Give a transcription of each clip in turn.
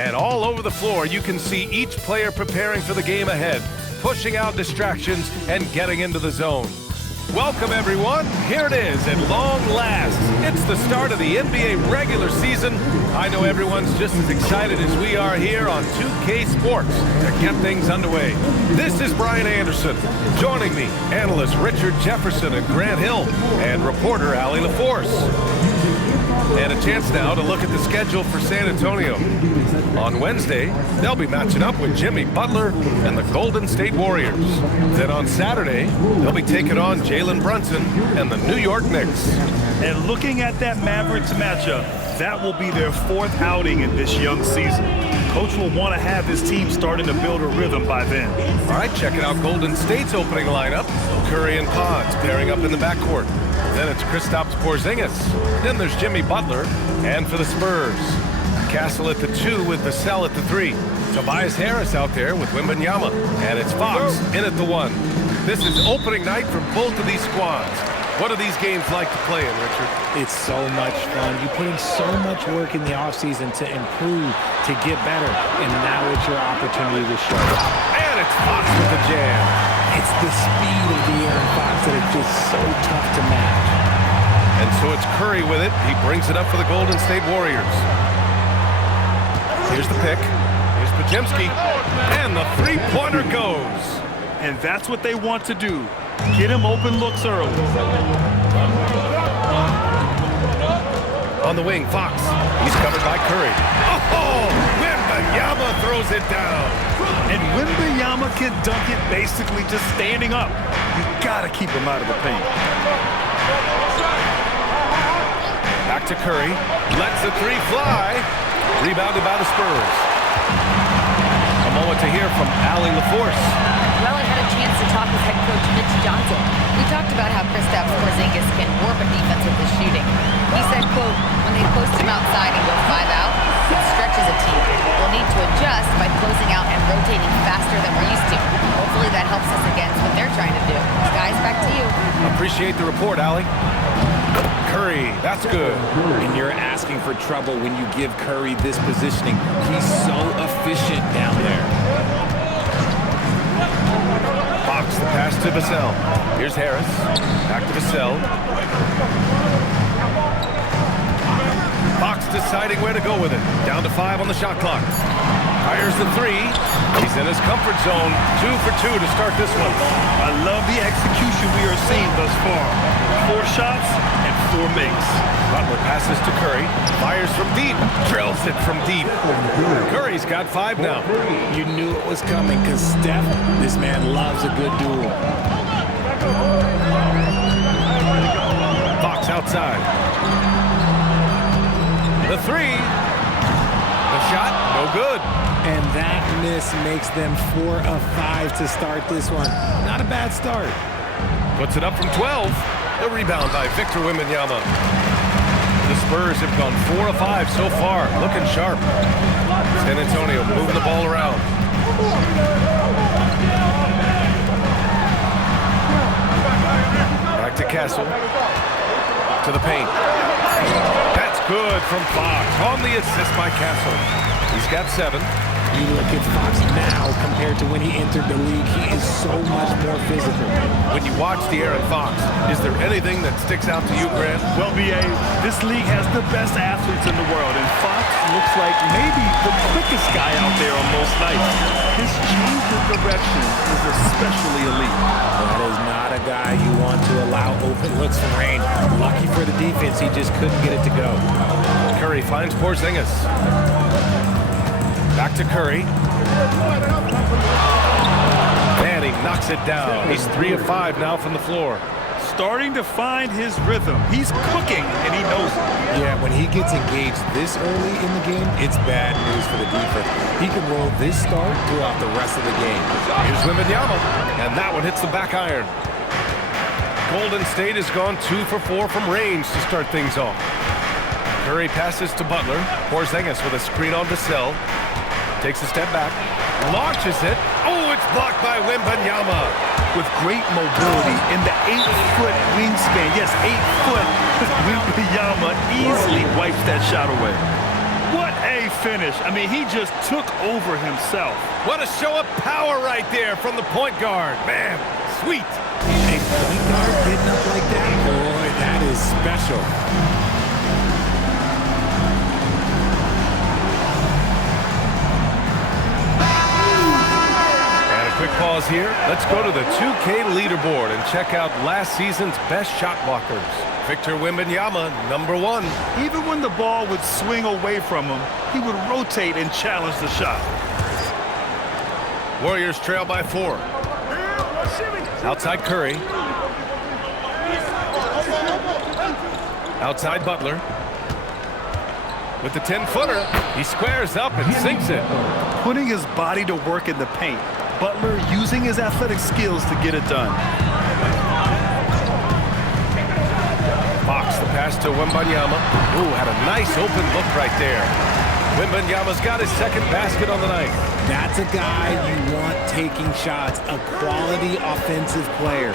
And all over the floor, you can see each player preparing for the game ahead, pushing out distractions and getting into the zone. Welcome, everyone. Here it is at long last. It's the start of the NBA regular season. I know everyone's just as excited as we are here on 2K Sports to get things underway. This is Brian Anderson. Joining me, analysts Richard Jefferson and Grant Hill, and reporter Allie LaForce. And a chance now to look at the schedule for San Antonio. On Wednesday, they'll be matching up with Jimmy Butler and the Golden State Warriors. Then on Saturday, they'll be taking on Jalen Brunson and the New York Knicks. And looking at that Mavericks matchup, that will be their fourth outing in this young season. Coach will want to have his team starting to build a rhythm by then. All right, checking out Golden State's opening lineup. Curry and Pods pairing up in the backcourt. Then it's Kristaps Porzingis. Then there's Jimmy Butler. And for the Spurs, Castle at the 2 with Vassell at the 3. Tobias Harris out there with Wembanyama. And it's Fox in at the 1. This is opening night for both of these squads. What are these games like to play in, Richard? It's so much fun. You put in so much work in the offseason to improve, to get better, and now it's your opportunity to show. And it's Fox with the jam. It's the speed of De'Aaron Fox that is just so tough to match. And so it's Curry with it. He brings it up for the Golden State Warriors. Here's the pick. Here's Podziemski. And the three-pointer goes. And that's what they want to do. Get him open looks early. On the wing, Fox. He's covered by Curry. Oh! Wembanyama throws it down. And Wembanyama can dunk it basically just standing up. You got to keep him out of the paint. Back to Curry. Lets the three fly. Rebounded by the Spurs. A moment to hear from Allie LaForce. Well, I had a chance to talk with head coach Mitch Johnson. We talked about how Kristaps Porzingis can warp a defense with his shooting. He said, quote, when they post him outside and go 5 out, it stretches a team. We'll need to adjust by closing out and rotating faster than we're used to. Hopefully that helps us against what they're trying to do. Guys, back to you. Appreciate the report, Allie. Curry, that's good. And you're asking for trouble when you give Curry this positioning. He's so efficient down there. Fox, the pass to Vassell. Here's Harris. Back to Vassell. Fox deciding where to go with it. Down to 5 on the shot clock. Fires the 3. He's in his comfort zone. 2 for 2 to start this one. I love the execution we are seeing thus far. 4 shots and 4 makes. Butler passes to Curry. Fires from deep. Drills it from deep. Curry's got 5 now. You knew it was coming because Steph, this man loves a good duel. Fox outside. The 3. The shot, no good. And that miss makes them 4 of 5 to start this one. Not a bad start. Puts it up from 12. The rebound by Victor Wembanyama. The Spurs have gone 4 of 5 so far. Looking sharp. San Antonio moving the ball around. Back to Castle. To the paint. That's good from Fox. On the assist by Castle. He's got 7. You look at Fox now compared to when he entered the league, he is so much more physical. When you watch De'Aaron Fox, is there anything that sticks out to you, Grant? Well, B.A., this league has the best athletes in the world, and Fox looks like maybe the quickest guy out there on most nights. His change of direction is especially elite. That is not a guy you want to allow open looks from range. Lucky for the defense, he just couldn't get it to go. Curry finds Porzingis. Back to Curry. And he knocks it down. He's 3 of 5 now from the floor. Starting to find his rhythm. He's cooking, and he knows it. Yeah, when he gets engaged this early in the game, it's bad news for the defense. He can roll this start throughout the rest of the game. Here's Wembanyama, and that one hits the back iron. Golden State has gone 2 for 4 from range to start things off. Curry passes to Butler. Porzingis with a screen on Vassell. Takes a step back, launches it. Oh, it's blocked by Wembanyama. With great mobility in the 8-foot wingspan. Yes, 8 foot. Wembanyama easily wipes that shot away. What a finish. I mean, he just took over himself. What a show of power right there from the point guard. Man, sweet. A point guard getting up like that? Boy, that is special. And a quick pause here. Let's go to the 2K leaderboard and check out last season's best shot blockers. Victor Wembanyama, #1. Even when the ball would swing away from him, he would rotate and challenge the shot. Warriors trail by 4. Outside Curry. Outside Butler. With the 10-footer, he squares up and sinks it. Putting his body to work in the paint. Butler using his athletic skills to get it done. Fox, the pass to Wembanyama. Ooh, had a nice open look right there. Wembanyama's got his second basket on the night. That's a guy you want taking shots, a quality offensive player.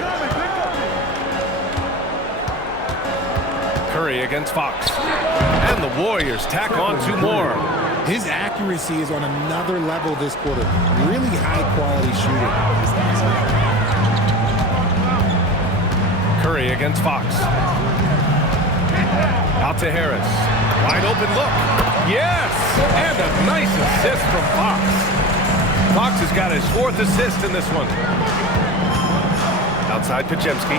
Curry against Fox. And the Warriors tack on 2 more. His accuracy is on another level this quarter. Really high-quality shooting. Curry against Fox. Out to Harris. Wide open look. Yes! And a nice assist from Fox. Fox has got his 4th assist in this one. Outside Podziemski.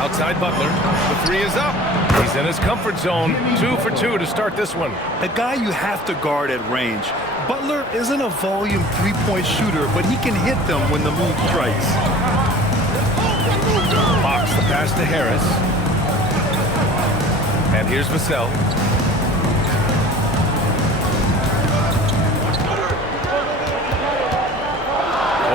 Outside Butler. The 3 is up. He's in his comfort zone. 2 for 2 to start this one. A guy you have to guard at range. Butler isn't a volume three-point shooter, but he can hit them when the move strikes. Fox, the pass to Harris. And here's Vassell.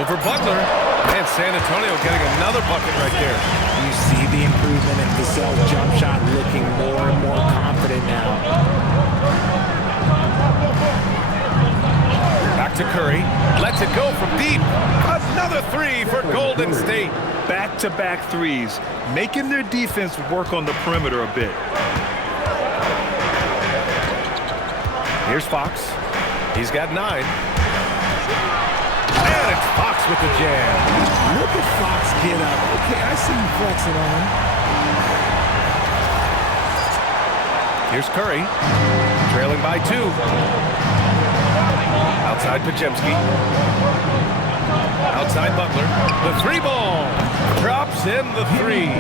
Over Butler. And San Antonio getting another bucket right there. You see the improvement in Vassell's jump shot, looking more and more confident now. Back to Curry. Lets it go from deep. Another 3 for Golden State. Back-to-back threes, making their defense work on the perimeter a bit. Here's Fox. He's got 9. And it's Fox with the jam. Look at Fox get up. Okay, I see you flexing on him. Here's Curry. Trailing by 2. Outside Podziemski. Outside Butler. The 3 ball. Drops in the 3.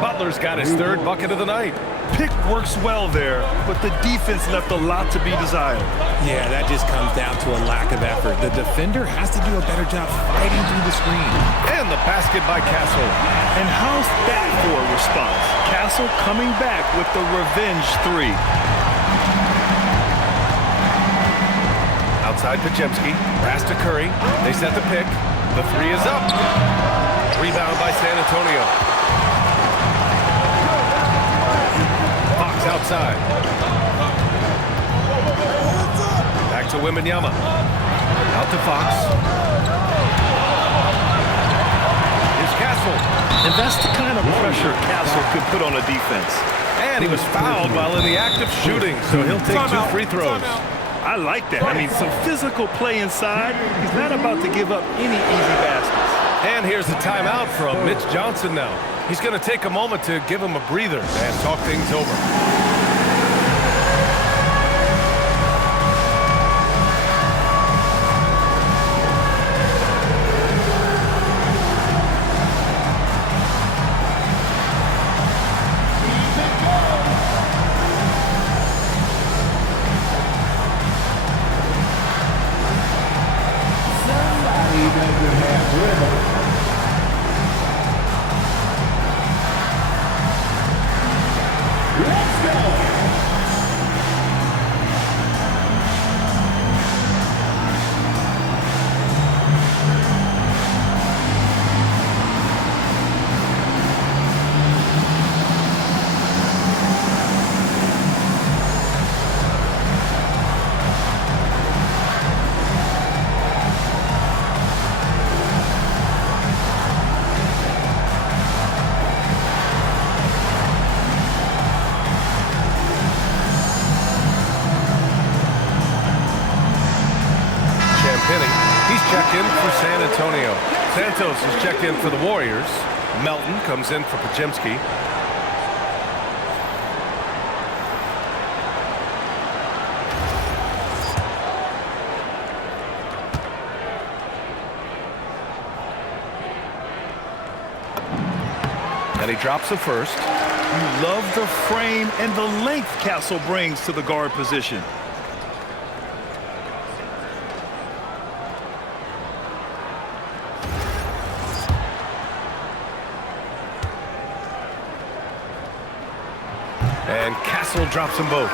Butler's got his 3rd bucket of the night. Pick works well there, but the defense left a lot to be desired. Yeah, that just comes down to a lack of effort. The defender has to do a better job fighting through the screen. And the basket by Castle. And how's that for a response? Castle coming back with the revenge 3. Outside Podziemski. Pass to Curry. They set the pick. The 3 is up. Rebound by San Antonio. Fox outside. Back to Wembanyama. Out to Fox. Here's Castle. And that's the kind of pressure Castle could put on a defense. And he was fouled while in the act of shooting, so he'll take 2 free throws. I like that. I mean, some physical play inside. He's not about to give up any easy baskets. And here's the timeout from Mitch Johnson now. He's going to take a moment to give him a breather and talk things over. Let's go! check in for San Antonio. Santos is checked in for the Warriors. Melton comes in for Pajemski. And he drops the first. You love the frame and the length Castle brings to the guard position. And Castle drops them both.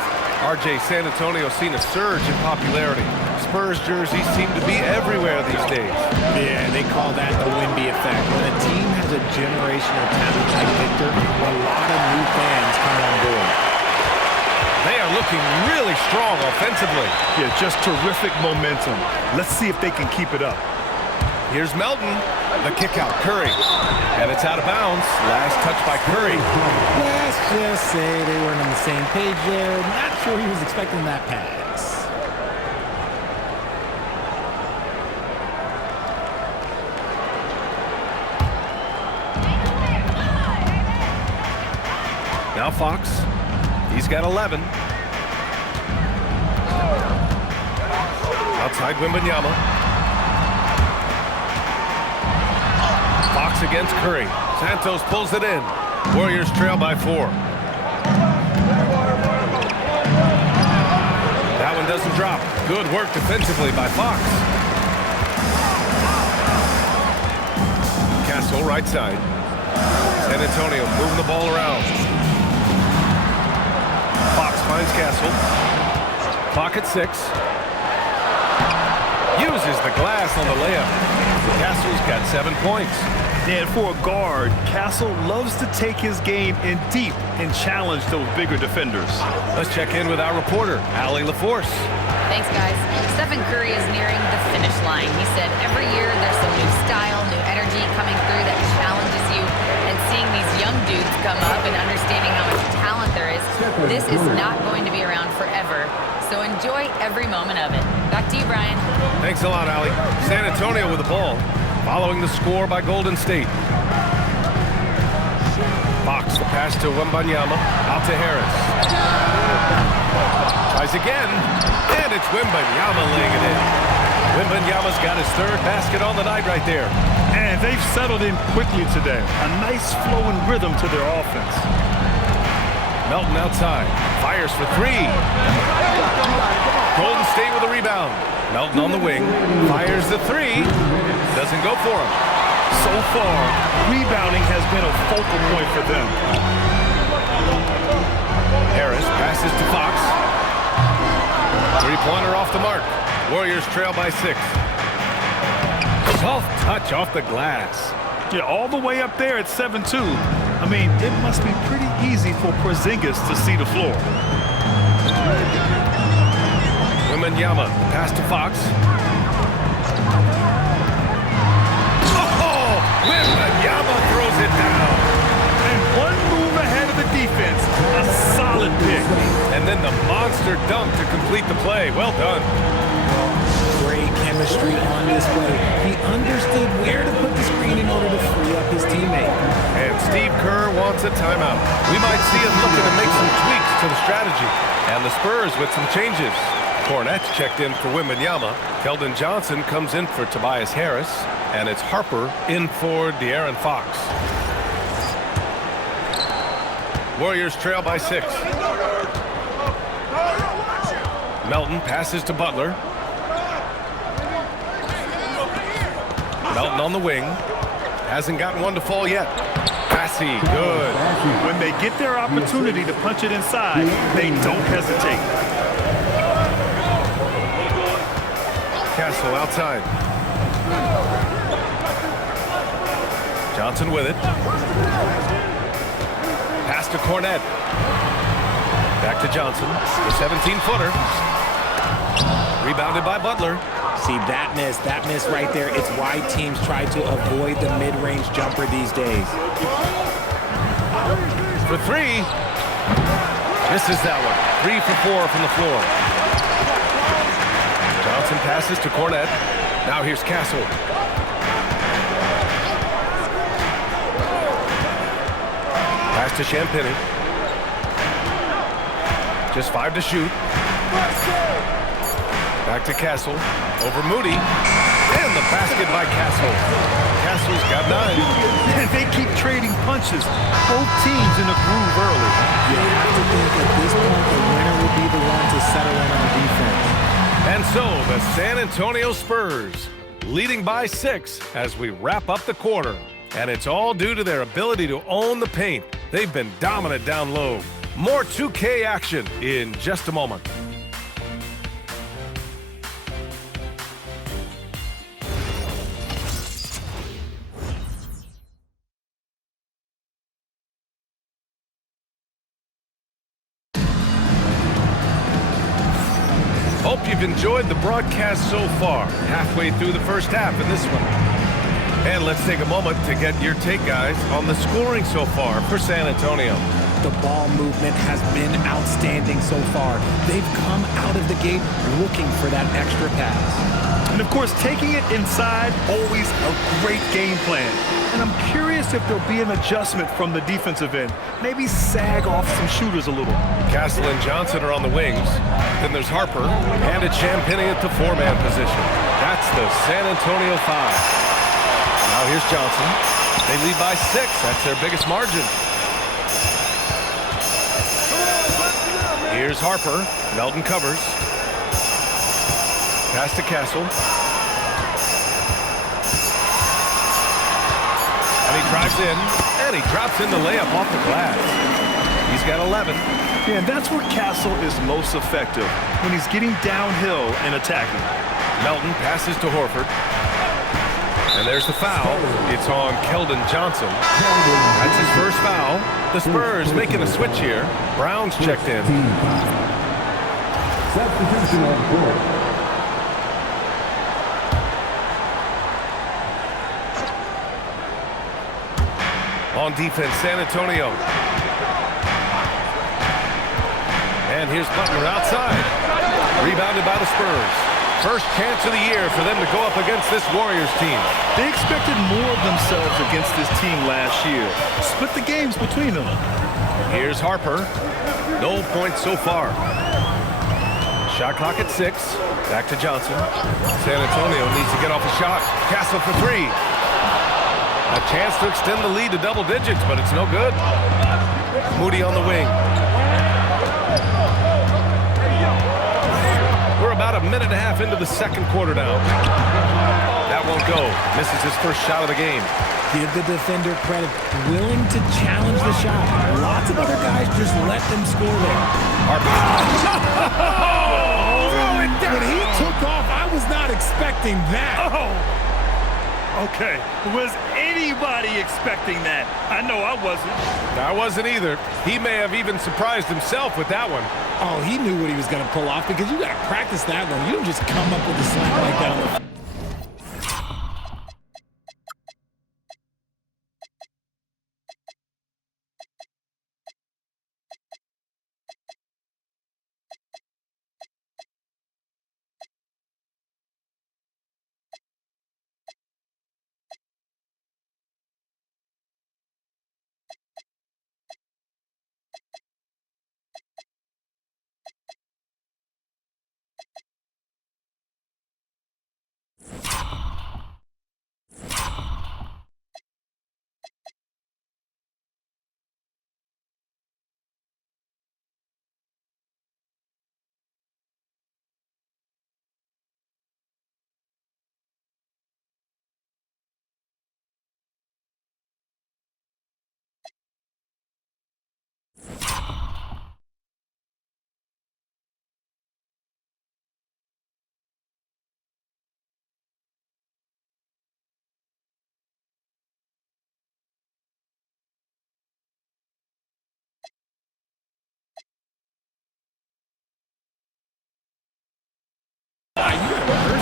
RJ, San Antonio seen a surge in popularity. Spurs jerseys seem to be everywhere these days. Yeah, they call that the Wemby effect. When a team has a generational talent like Victor, a lot of new fans come on board. They are looking really strong offensively. Yeah, just terrific momentum. Let's see if they can keep it up. Here's Melton. The kick out, Curry. And it's out of bounds. Last touch by Curry. Let's just say they weren't on the same page there. Not sure he was expecting that pass. Now Fox. He's got 11. Outside Wembanyama. Fox against Curry. Santos pulls it in. Warriors trail by 4. That one doesn't drop. Good work defensively by Fox. Castle right side. San Antonio moving the ball around. Fox finds Castle. Clock at 6. Uses the glass on the layup. Castle's got 7 points. And for a guard, Castle loves to take his game in deep and challenge those bigger defenders. Let's check in with our reporter, Allie LaForce. Thanks, guys. Stephen Curry is nearing the finish line. He said every year there's some new style, new energy coming through that challenges you. And seeing these young dudes come up and understanding how much talent there is, this is not going to be around forever. So enjoy every moment of it. Back to you, Brian. Thanks a lot, Allie. San Antonio with the ball, following the score by Golden State. Fox, the pass to Wembanyama, out to Harris. Tries again, and it's Wembanyama laying it in. Wembanyama's got his 3rd basket on the night right there. And they've settled in quickly today. A nice flowing rhythm to their offense. Melton outside, fires for 3. Golden State with a rebound. Melton on the wing, fires the 3. Doesn't go for him. So far, rebounding has been a focal point for them. Harris passes to Fox. 3-pointer off the mark. Warriors trail by 6. Soft touch off the glass. Yeah, all the way up there at 7-2. I mean, it must be pretty easy for Porzingis to see the floor. Wembanyama, pass to Fox. Oh! Wembanyama throws it down. And one move ahead of the defense. A solid pick. And then the monster dunk to complete the play. Well done. Great chemistry on display. He understood where to put the screen in order to free up his teammate. And Steve Kerr wants a timeout. We might see him looking to make some tweaks to the strategy. And the Spurs with some changes. Cornette's checked in for Wembanyama. Keldon Johnson comes in for Tobias Harris. And it's Harper in for De'Aaron Fox. Warriors trail by 6. Melton passes to Butler. Melton on the wing. Hasn't gotten one to fall yet. Passy, good. When they get their opportunity to punch it inside, they don't hesitate. Castle outside. Johnson with it. Pass to Cornette. Back to Johnson. The 17-footer. Rebounded by Butler. See, that miss right there, it's why teams try to avoid the mid-range jumper these days. For 3. Misses that one. 3 for 4 from the floor. Johnson passes to Cornette. Now here's Castle. Pass to Champagny. Just 5 to shoot. Back to Castle. Over Moody. And the basket by Castle. Castle's got 9. And they keep trading punches. Both teams in a groove early. You have to think at this point the winner will be the one to settle in on defense. And so the San Antonio Spurs leading by 6 as we wrap up the quarter. And it's all due to their ability to own the paint. They've been dominant down low. More 2K action in just a moment. Hope you've enjoyed the broadcast so far. Halfway through the first half in this one. And let's take a moment to get your take, guys, on the scoring so far for San Antonio. The ball movement has been outstanding so far. They've come out of the gate looking for that extra pass. And of course, taking it inside, always a great game plan. And I'm curious if there'll be an adjustment from the defensive end. Maybe sag off some shooters a little. Castle and Johnson are on the wings. Then there's Harper, and it's Champagny at the 4-man position. That's the San Antonio 5. Now here's Johnson. They lead by 6. That's their biggest margin. Here's Harper. Melton covers. Pass to Castle. And he drives in, and he drops in the layup off the glass. He's got 11. Yeah, and that's where Castle is most effective, when he's getting downhill and attacking. Melton passes to Horford. And there's the foul. It's on Keldon Johnson. That's his first foul. The Spurs making a switch here. Brown's checked in. Substitution on court. On defense, San Antonio. And here's Butler outside. Rebounded by the Spurs. First chance of the year for them to go up against this Warriors team. They expected more of themselves against this team last year. Split the games between them. Here's Harper. No points so far. Shot clock at 6. Back to Johnson. San Antonio needs to get off a shot. Castle for 3. A chance to extend the lead to double digits, but it's no good. Moody on the wing. We're about a minute and a half into the second quarter now. That won't go. Misses his first shot of the game. Give the defender credit. Willing to challenge the shot. Lots of other guys just let them score there. When he took off, I was not expecting that. Oh! Okay, was anybody expecting that? I know I wasn't. I wasn't either. He may have even surprised himself with that one. Oh, he knew what he was going to pull off because you got to practice that one. You don't just come up with a slam like that on the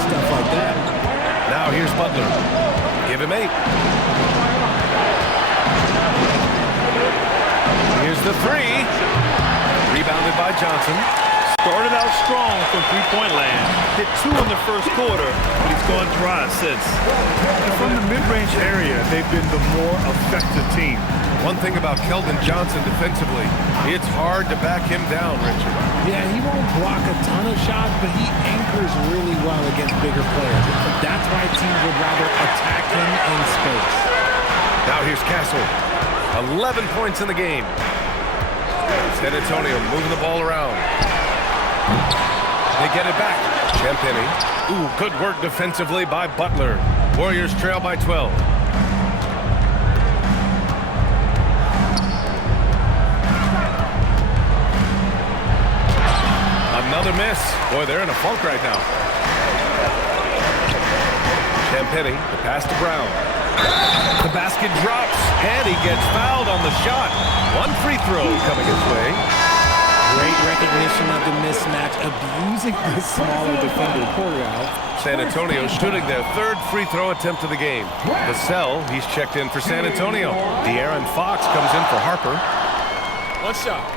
stuff like that. Now here's Butler. Give him 8. Here's the 3. Rebounded by Johnson. started out strong from three-point land, hit 2 in the first quarter, but he's gone dry since. And from the mid-range area, they've been the more effective team. One thing about Keldon Johnson defensively, it's hard to back him down, Richard. Yeah, he won't block a ton of shots, but he anchors really well against bigger players. That's why teams would rather attack him in space. Now here's Castle. 11 points in the game. San Antonio moving the ball around. They get it back. Champagny. Ooh, good work defensively by Butler. Warriors trail by 12. Another miss. Boy, they're in a funk right now. Champagny, the pass to Brown. The basket drops, and he gets fouled on the shot. One free throw coming his way. Great recognition of the mismatch, abusing the smaller defender. San Antonio shooting their third free throw attempt of the game. Vassell, he's checked in for San Antonio. De'Aaron Fox comes in for Harper. One shot.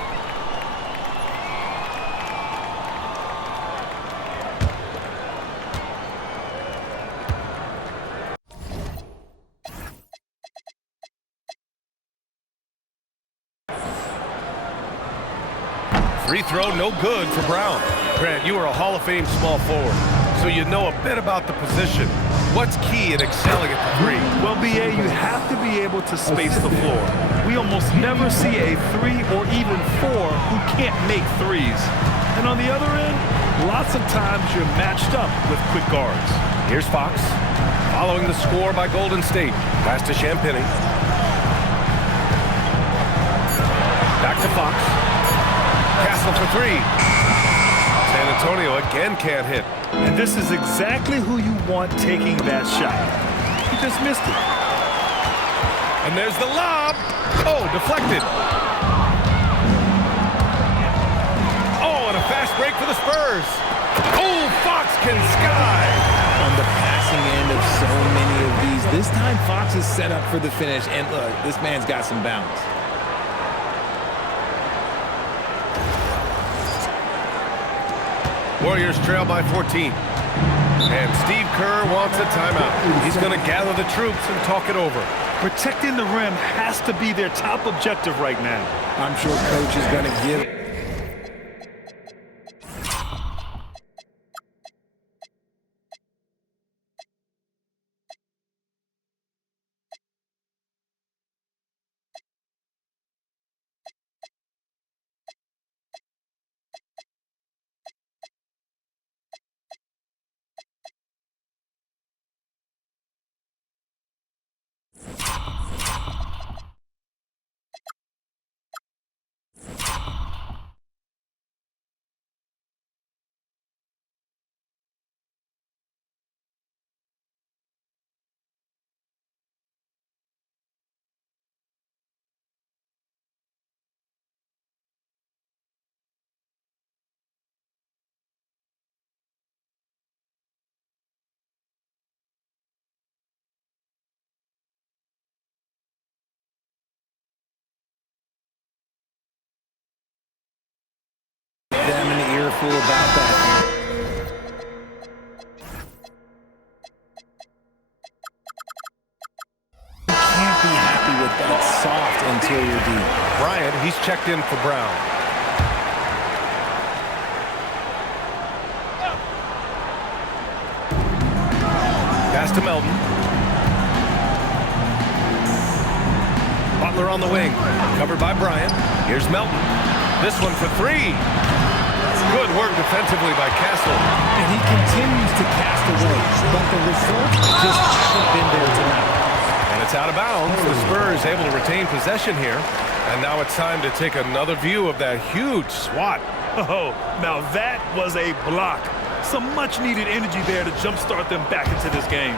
Free throw, no good for Brown. Grant, you are a Hall of Fame small forward, so you know a bit about the position. What's key in excelling at the three? Well, BA, you have to be able to space the floor. We almost never see a 3 or even 4 who can't make threes. And on the other end, lots of times you're matched up with quick guards. Here's Fox, following the score by Golden State. Pass to Champagny. Back to Fox. Castle for 3. San Antonio again can't hit. And this is exactly who you want taking that shot. He just missed it. And there's the lob. Oh, deflected. Oh, and a fast break for the Spurs. Oh, Fox can sky. On the passing end of so many of these, this time Fox is set up for the finish. And look, this man's got some bounce. Warriors trail by 14. And Steve Kerr wants a timeout. He's going to gather the troops and talk it over. Protecting the rim has to be their top objective right now. I'm sure coach is going to give them an earful about that. You can't be happy with that soft interior D. Bryant, he's checked in for Brown. Pass to Melton. Butler on the wing. Covered by Bryant. Here's Melton. This one for 3. Good work defensively by Castle. And he continues to cast away, but the results just haven't been there tonight. And it's out of bounds. The Spurs able to retain possession here. And now it's time to take another view of that huge swat. Oh, now that was a block. Some much-needed energy there to jumpstart them back into this game.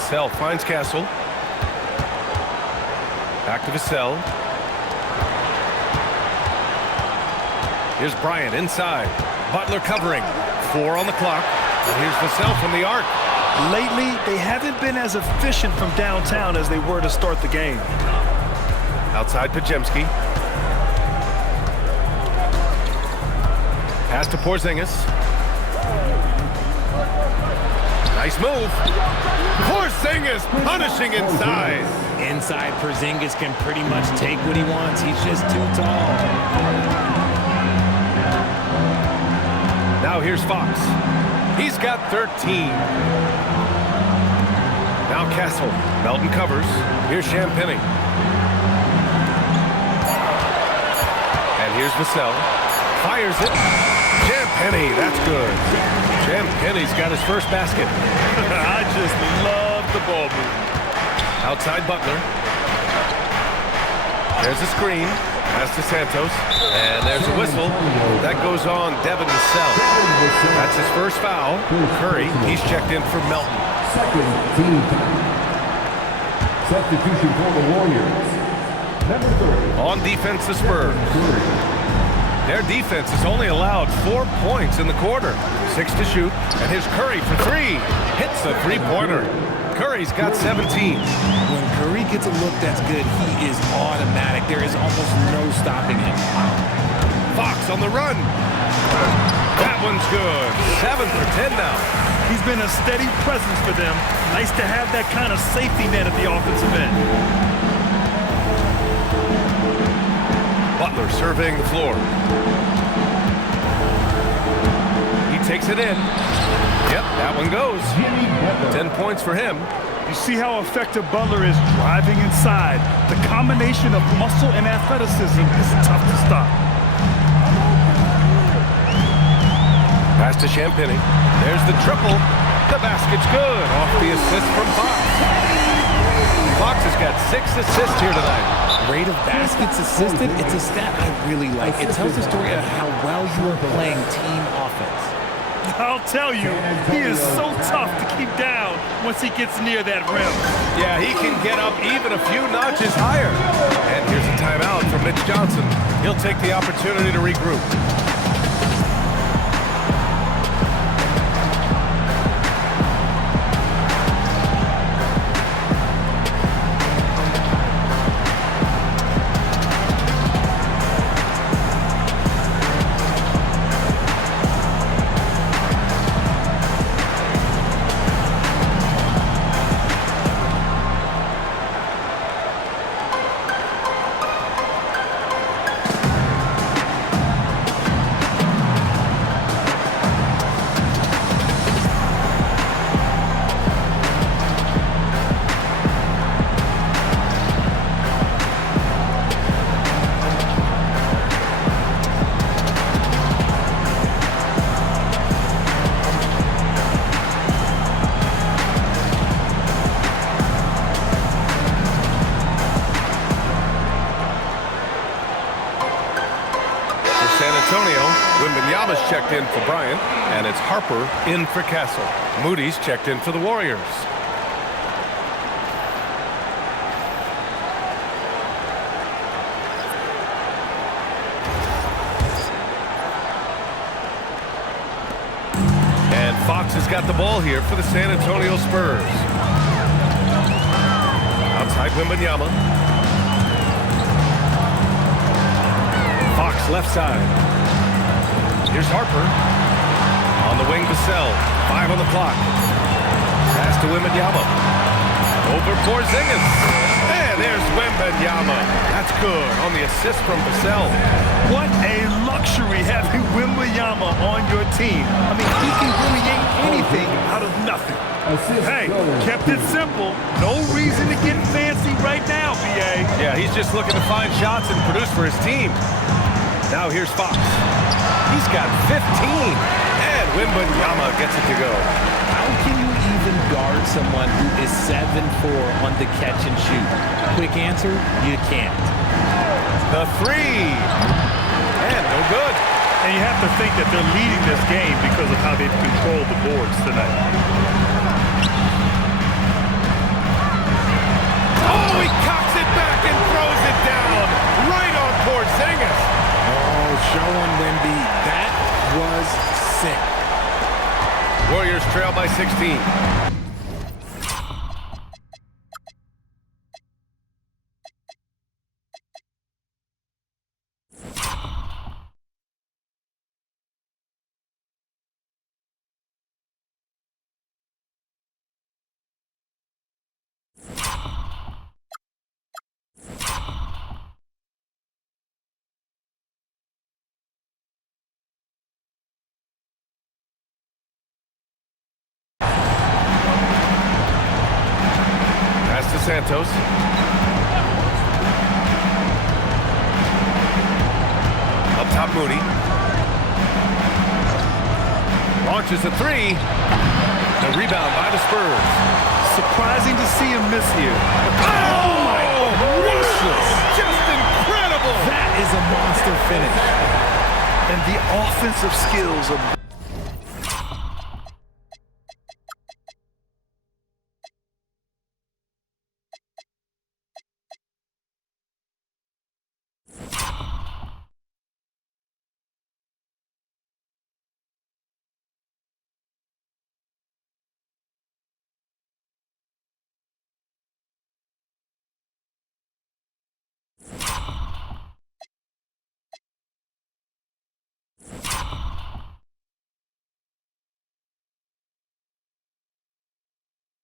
Vassell finds Castle. Back to Vassell. Here's Bryant inside. Butler covering. 4 on the clock. And here's Vassell from the arc. Lately, they haven't been as efficient from downtown as they were to start the game. Outside Pajemski. Pass to Porzingis. Nice move. Porzingis punishing inside. Inside, Porzingis can pretty much take what he wants. He's just too tall. Now here's Fox. He's got 13. Now Castle. Melton covers. Here's Champagny. And here's Vassell. Fires it. Champagny, that's good. Champagny's got his first basket. I just love the ball movement. Outside Butler. There's a screen. Pass to Santos. And there's a whistle. That goes on Devin Vassell. That's his first foul. Curry, he's checked in for Melton. Second team foul. Substitution for the Warriors. Number 30. On defense, the Spurs. Their defense has only allowed 4 points in the quarter. 6 to shoot, and here's Curry for 3. Hits a three-pointer. Curry's got 17. When Curry gets a look that's good, he is automatic. There is almost no stopping him. Fox on the run. That one's good. 7 for 10 now. He's been a steady presence for them. Nice to have that kind of safety net at the offensive end. Butler surveying the floor. He takes it in. Yep, that one goes. 10 points for him. You see how effective Butler is driving inside. The combination of muscle and athleticism is tough to stop. Pass to Champagny. There's the triple. The basket's good. Off the assist from Fox. Fox has got 6 assists here tonight. Rate of baskets assisted, it's a stat I really like. It tells the story of how well you are playing team offense. I'll tell you, he is so tough to keep down once he gets near that rim. Yeah, he can get up even a few notches higher. And here's a timeout from Mitch Johnson. He'll take the opportunity to regroup. Wembanyama's checked in for Bryant, and it's Harper in for Castle. Moody's checked in for the Warriors. And Fox has got the ball here for the San Antonio Spurs. Outside Wembanyama. Fox left side. Here's Harper. On the wing, Vassell. 5 on the clock. Pass to Wembanyama. Over Porzingis. And there's Wembanyama. That's good on the assist from Vassell. What a luxury having Wembanyama on your team. I mean, he can create anything out of nothing. Hey, kept it simple. No reason to get fancy right now, BA. Yeah, he's just looking to find shots and produce for his team. Now here's Fox. He's got 15. And Wembanyama gets it to go. How can you even guard someone who is 7'4" on the catch and shoot? Quick answer, you can't. The 3. And no good. And you have to think that they're leading this game because of how they've controlled the boards tonight. trail by 16. Santos. Up top, Moody. Launches a three. The rebound by the Spurs. Surprising to see him miss here. Oh, my gracious! Just incredible! That is a monster finish. And the offensive skills of...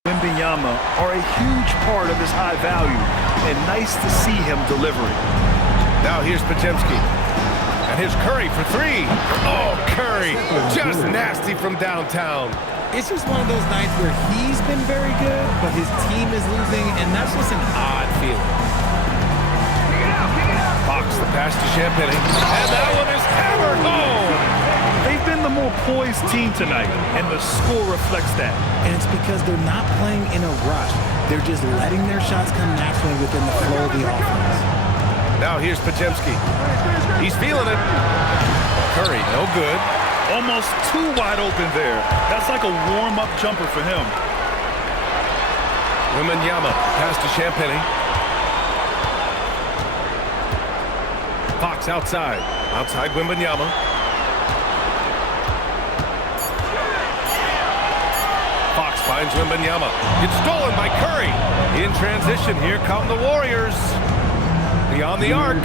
Wembanyama are a huge part of his high value, and nice to see him delivering. Now here's Podziemski. And here's Curry for three. Oh, Curry, just nasty from downtown. It's just one of those nights where he's been very good, but his team is losing, and that's just an odd feeling. Fox the pass to Champagny. And that one is hammered home. They've been the more poised team tonight, and the score reflects that. And it's because they're not playing in a rush. They're just letting their shots come naturally within the flow of the offense. Now here's Podziemski. He's feeling it. Curry, no good. Almost too wide open there. That's like a warm-up jumper for him. Wembanyama, pass to Champagny. Fox outside. Outside Wembanyama. Fox finds Wembanyama. It's stolen by Curry. In transition, here come the Warriors. Beyond the arc.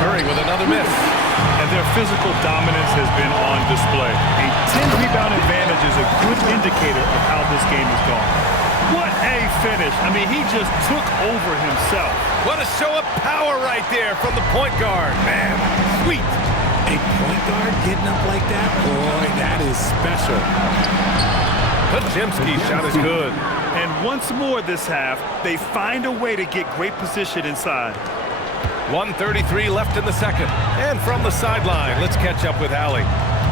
Curry with another miss. And their physical dominance has been on display. A 10-rebound advantage is a good indicator of how this game has gone. What a finish. I mean, he just took over himself. What a show of power right there from the point guard. Man, sweet. A point guard getting up like that? Boy, that is special. Podziemski's shot is good. And once more this half, they find a way to get great position inside. 1:33 left in the second. And from the sideline, let's catch up with Allie.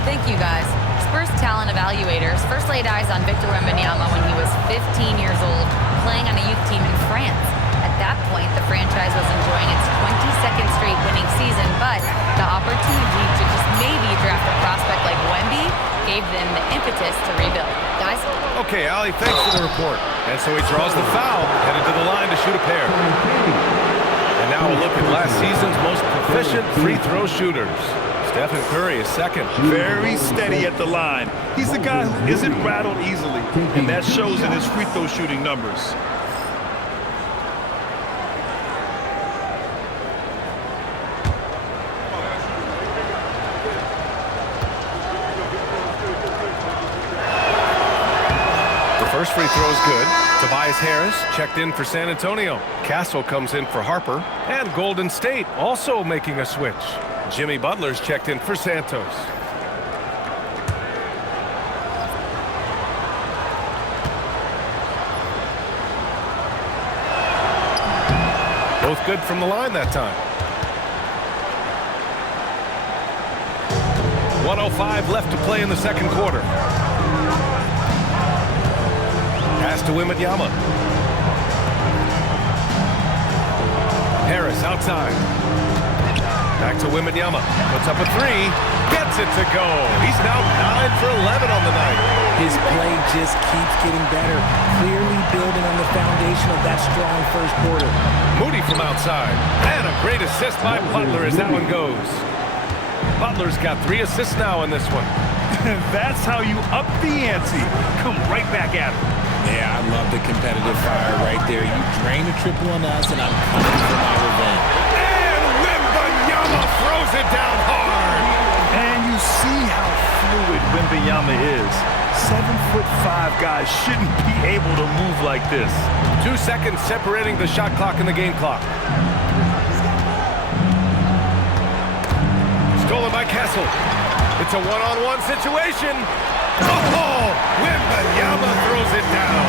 Thank you, guys. Spurs talent evaluators first laid eyes on Victor Wembanyama when he was 15 years old, playing on a youth team in France. At that point, the franchise was enjoying its 22nd straight winning season, but the opportunity to just maybe draft a prospect like Wemby gave them the impetus to rebuild. Guys? Okay, Allie, thanks for the report. And so he draws the foul, headed to the line to shoot a pair. And now a look at last season's most proficient free throw shooters. Stephen Curry is second. Very steady at the line. He's the guy who isn't rattled easily, and that shows in his free throw shooting numbers. First free throw is good. Tobias Harris checked in for San Antonio. Castle comes in for Harper. And Golden State also making a switch. Jimmy Butler's checked in for Santos. Both good from the line that time. 1:05 left to play in the second quarter. Pass to Wembanyama. Harris outside. Back to Wembanyama. Puts up a three. Gets it to go. He's now 9 for 11 on the night. His play just keeps getting better, clearly building on the foundation of that strong first quarter. Moody from outside. And a great assist by Butler as that one goes. Butler's got 3 assists now in this one. That's how you up the ante. Come right back at him. Yeah, I love the competitive fire right there. You drain a triple on us, and I'm coming for my revenge. And Wembanyama throws it down hard. And you see how fluid Wembanyama is. 7'5" guys shouldn't be able to move like this. 2 seconds separating the shot clock and the game clock. Stolen by Kessel. It's a one-on-one situation. Oh, Wembanyama throws it down.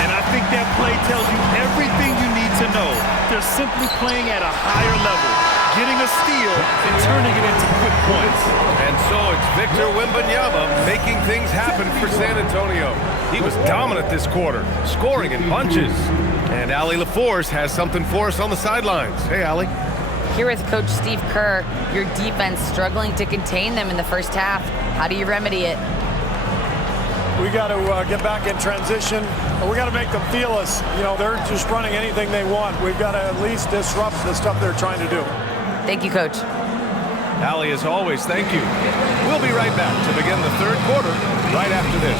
And I think that play tells you everything you need to know. They're simply playing at a higher level, getting a steal and turning it into quick points. And so it's Victor Wembanyama making things happen for San Antonio. He was dominant this quarter, scoring in bunches. And Allie LaForce has something for us on the sidelines. Hey, Allie. Here with Coach Steve Kerr, your defense struggling to contain them in the first half. How do you remedy it? We got to get back in transition. We got to make them feel us. You know, they're just running anything they want. We've got to at least disrupt the stuff they're trying to do. Thank you, Coach. Allie, as always, thank you. We'll be right back to begin the third quarter right after this.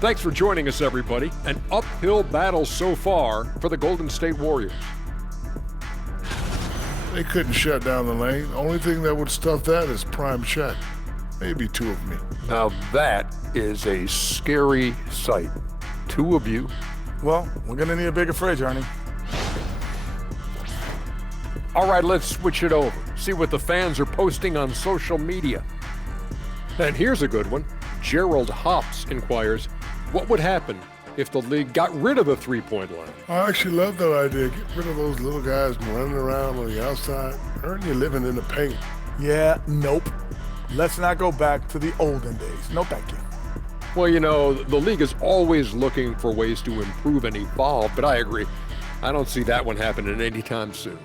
Thanks for joining us, everybody. An uphill battle so far for the Golden State Warriors. They couldn't shut down the lane. Only thing that would stuff that is prime check. Maybe two of me. Now that is a scary sight. Two of you. Well, we're going to need a bigger fridge, Arnie. All right, let's switch it over. See what the fans are posting on social media. And here's a good one. Gerald Hops inquires, what would happen if the league got rid of the three-point line? I actually love that idea. Get rid of those little guys running around on the outside. Earn your living in the paint. Yeah, nope. Let's not go back to the olden days. No, thank you. Well, you know, the league is always looking for ways to improve and evolve, but I agree. I don't see that one happening anytime soon.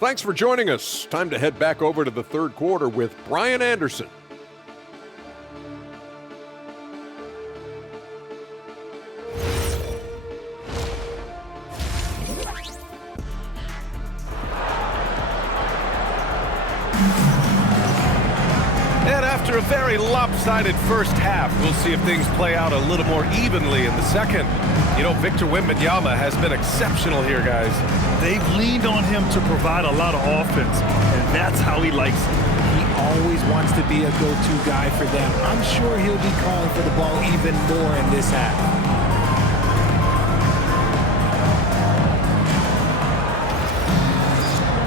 Thanks for joining us. Time to head back over to the third quarter with Brian Anderson. And after a very lopsided first half, we'll see if things play out a little more evenly in the second. You know, Victor Wembanyama has been exceptional here, guys. They've leaned on him to provide a lot of offense, and that's how he likes it. He always wants to be a go-to guy for them. I'm sure he'll be calling for the ball even more in this half.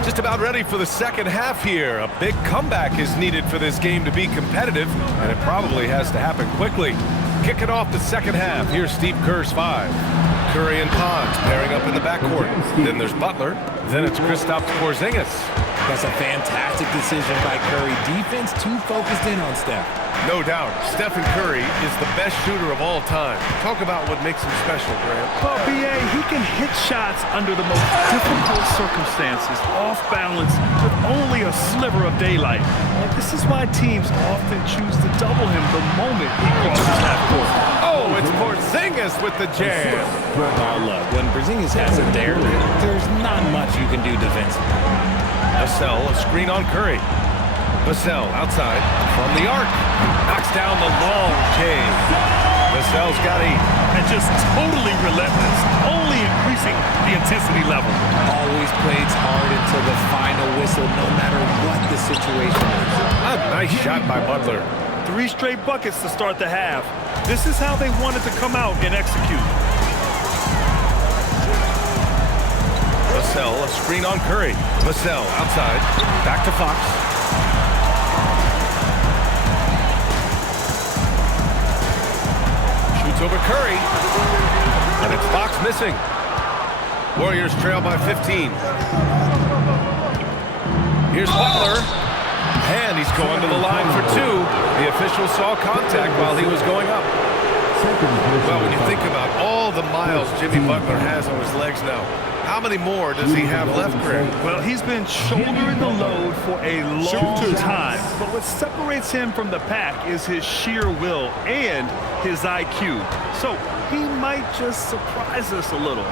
Just about ready for the second half here. A big comeback is needed for this game to be competitive, and it probably has to happen quickly. Kicking off the second half, here's Steve Kerr's five. Curry and Pons pairing up in the backcourt. Then there's Butler. Then it's Kristaps Porzingis. That's a fantastic decision by Curry. Defense too focused in on Steph. No doubt, Stephen Curry is the best shooter of all time. Talk about what makes him special, Grant. Well, B.A., he can hit shots under the most difficult circumstances, off balance, with only a sliver of daylight. And this is why teams often choose to double him the moment he crosses that court. Oh, it's Porzingis with the jam. Oh, look, when Porzingis has it there, there's not much you can do defensively. Vassell, a screen on Curry. Vassell outside from the arc. Knocks down the long K. Vassell's got 8. And just totally relentless, only increasing the intensity level. Always plays hard until the final whistle, no matter what the situation is. A nice shot by Butler. 3 straight buckets to start the half. This is how they wanted to come out and execute. Vassell, a screen on Curry. Vassell outside. Back to Fox. Shoots over Curry. And it's Fox missing. Warriors trail by 15. Here's Butler. And he's going to the line for 2. The official saw contact while he was going up. Well, when you think about all the miles Jimmy Butler has on his legs now, how many more does he have left, Greg? Well, he's been shouldering the load for a long time. But what separates him from the pack is his sheer will and his IQ. So he might just surprise us a little.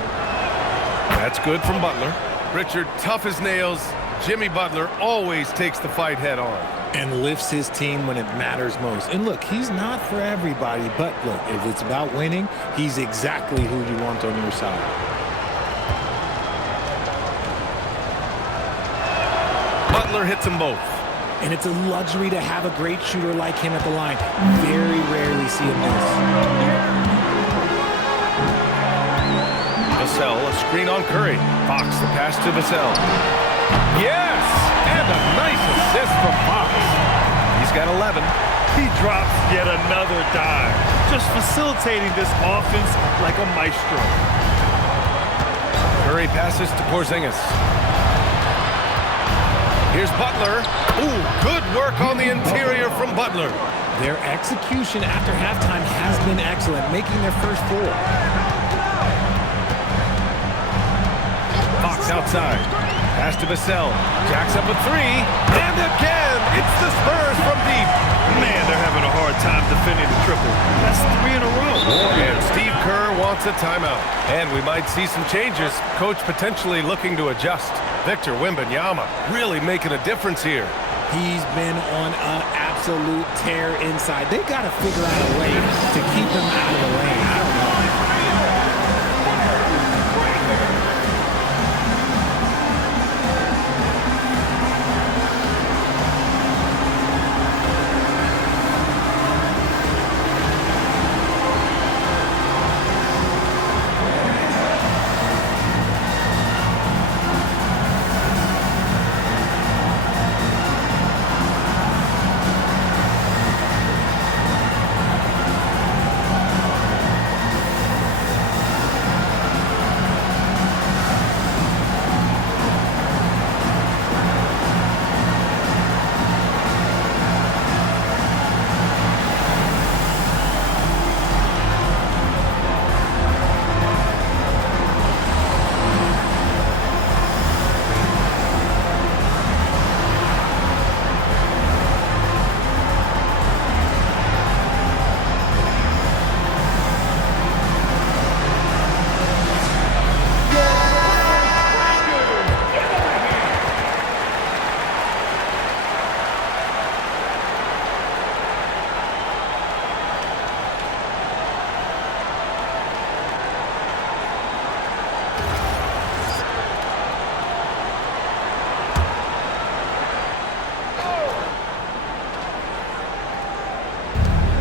That's good from Butler. Richard, tough as nails. Jimmy Butler always takes the fight head on. And lifts his team when it matters most. And look, he's not for everybody, but look, if it's about winning, he's exactly who you want on your side. Butler hits them both. And it's a luxury to have a great shooter like him at the line. Very rarely see him miss. Vassell, a screen on Curry. Fox, the pass to Vassell. Yes! And a nice assist from Fox. He's got 11. He drops yet another dime, just facilitating this offense like a maestro. Curry passes to Porzingis. Here's Butler. Ooh, good work on the interior from Butler. Their execution after halftime has been excellent, making their first four. Fox outside. Pass to Vassell. Jacks up a three. And again, it's the Spurs from deep. Man, they're having a hard time defending the triple. That's 3 in a row. And Steve Kerr wants a timeout. And we might see some changes. Coach potentially looking to adjust. Victor Wembanyama really making a difference here. He's been on an absolute tear inside. They got to figure out a way to keep him out of the lane. I don't know.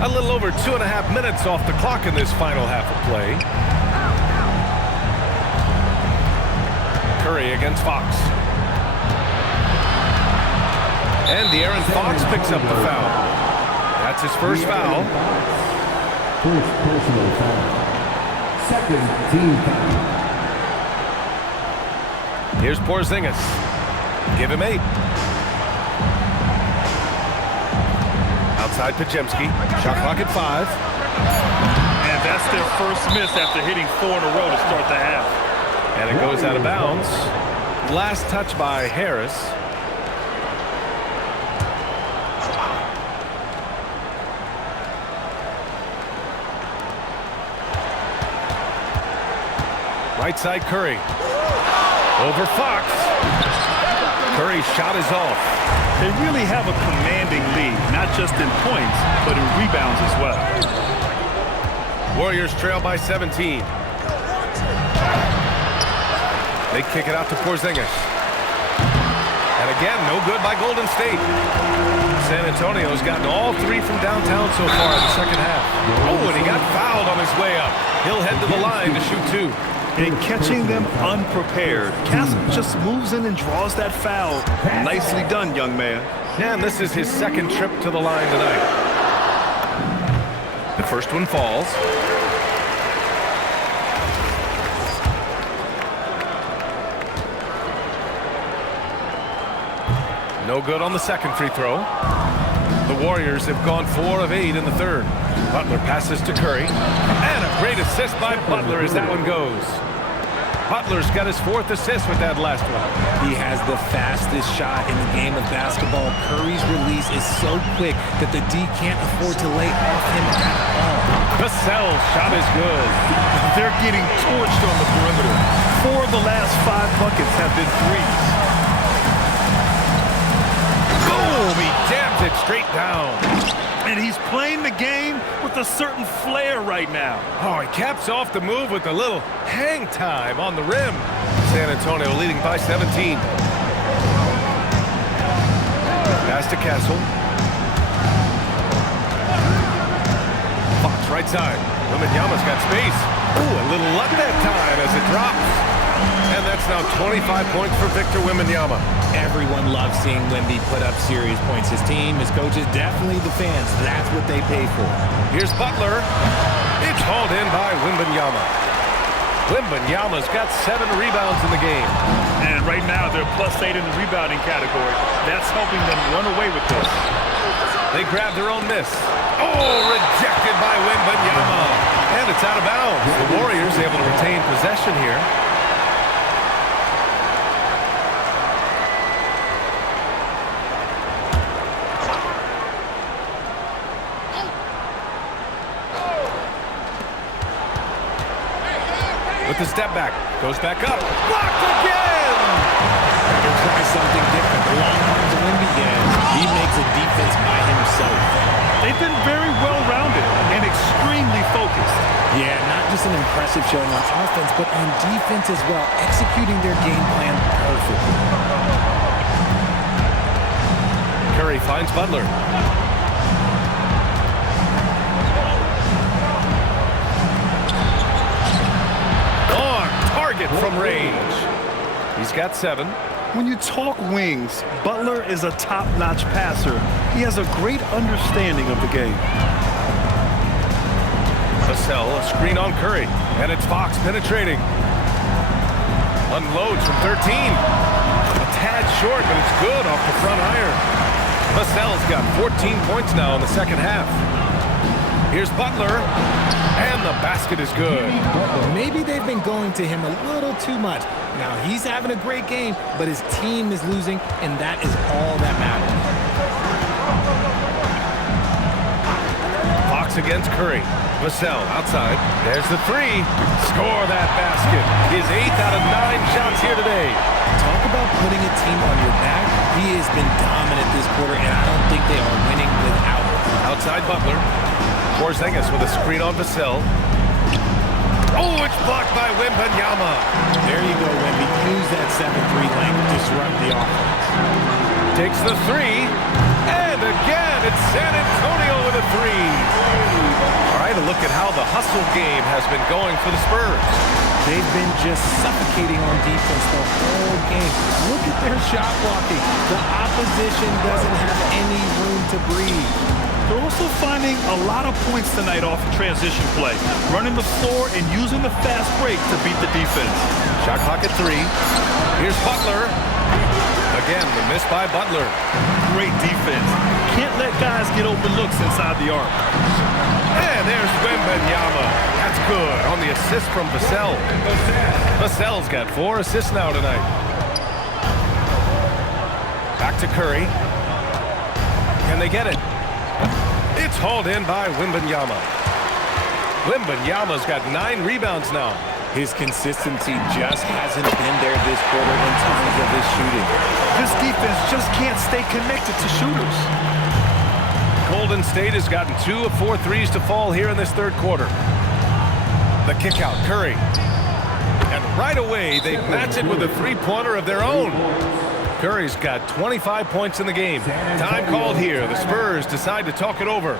A little over 2.5 minutes off the clock in this final half of play. Curry against Fox. And De'Aaron Fox picks up the foul. That's his first foul. First personal foul. Second team foul. Here's Porzingis. Give him 8. Outside Pajemski. Shot clock at 5. And that's their first miss after hitting 4 in a row to start the half. And it goes out of bounds. Last touch by Harris. Right side Curry. Over Fox. Curry's shot is off. They really have a commanding lead, not just in points, but in rebounds as well. Warriors trail by 17. They kick it out to Porzingis. And again, no good by Golden State. San Antonio's gotten all 3 from downtown so far in the second half. Oh, and he got fouled on his way up. He'll head to the line to shoot 2. And catching them unprepared. Castle just moves in and draws that foul. Nicely done, young man. And this is his second trip to the line tonight. The first one falls. No good on the second free throw. The Warriors have gone 4 of 8 in the third. Butler passes to Curry. And a great assist by Butler as that one goes. Butler's got his 4th assist with that last one. He has the fastest shot in the game of basketball. Curry's release is so quick that the D can't afford to lay off him at all. Vassell's shot is good. They're getting torched on the perimeter. 4 of the last 5 buckets have been threes. Boom! He jams it straight down. And he's playing the game with a certain flair right now. Oh, he caps off the move with a little hang time on the rim. San Antonio leading by 17. Pass to Castle. Fox right side. Wembanyama's got space. Ooh, a little luck that time as it drops. And that's now 25 points for Victor Wembanyama. Everyone loves seeing Wemby put up serious points. His team, his coaches, definitely the fans. That's what they pay for. Here's Butler. It's hauled in by Wembanyama. Wembanyama's got 7 rebounds in the game. And right now, they're +8 in the rebounding category. That's helping them run away with this. They grab their own miss. Oh, rejected by Wembanyama. And it's out of bounds. The Warriors able to retain possession here. With the step back, goes back up, blocked again! They'll try something different. The long arms of Wemby, he makes a defense by himself. They've been very well-rounded and extremely focused. Yeah, not just an impressive showing on offense, but on defense as well, executing their game plan perfectly. Curry finds Butler. From range. He's got 7. When you talk wings, Butler is a top-notch passer. He has a great understanding of the game. Vassell, a screen on Curry, and it's Fox penetrating. Unloads from 13. A tad short, but it's good off the front iron. Vassell's got 14 points now in the second half. Here's Butler, and the basket is good. Maybe they've been going to him a little too much. Now, he's having a great game, but his team is losing, and that is all that matters. Fox against Curry. Vassell outside. There's the 3. Score that basket. His 8th out of 9 shots here today. Talk about putting a team on your back. He has been dominant this quarter, and I don't think they are winning without him. Outside Butler. Porzingis with a screen on Vassell. Oh, it's blocked by Wembanyama. There you go, Wemby. Use that 7-3 length. Disrupt the offense. Takes the 3. And again, it's San Antonio with a 3. All right, a look at how the hustle game has been going for the Spurs. They've been just suffocating on defense the whole game. Look at their shot blocking. The opposition doesn't have any room to breathe. They're also finding a lot of points tonight off of transition play, running the floor and using the fast break to beat the defense. Shot clock at 3. Here's Butler. Again, the miss by Butler. Great defense. Can't let guys get open looks inside the arc. And there's Wembanyama. That's good on the assist from Vassell. Vassell's got 4 assists now tonight. Back to Curry. Can they get it? It's hauled in by Wembanyama. Wembanyama's got 9 rebounds now. His consistency just hasn't been there this quarter in terms of his shooting. This defense just can't stay connected to shooters. Golden State has gotten 2 of 4 threes to fall here in this third quarter. The kick out, Curry. And right away, they match it with a 3-pointer of their own. Curry's got 25 points in the game. Time called here. The Spurs decide to talk it over.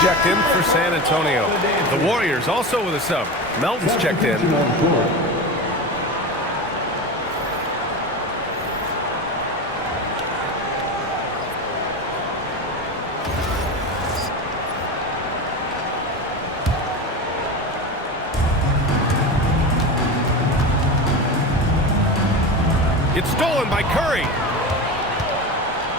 checked in for San Antonio. The Warriors also with a sub. Melton's checked in. It's stolen by Curry.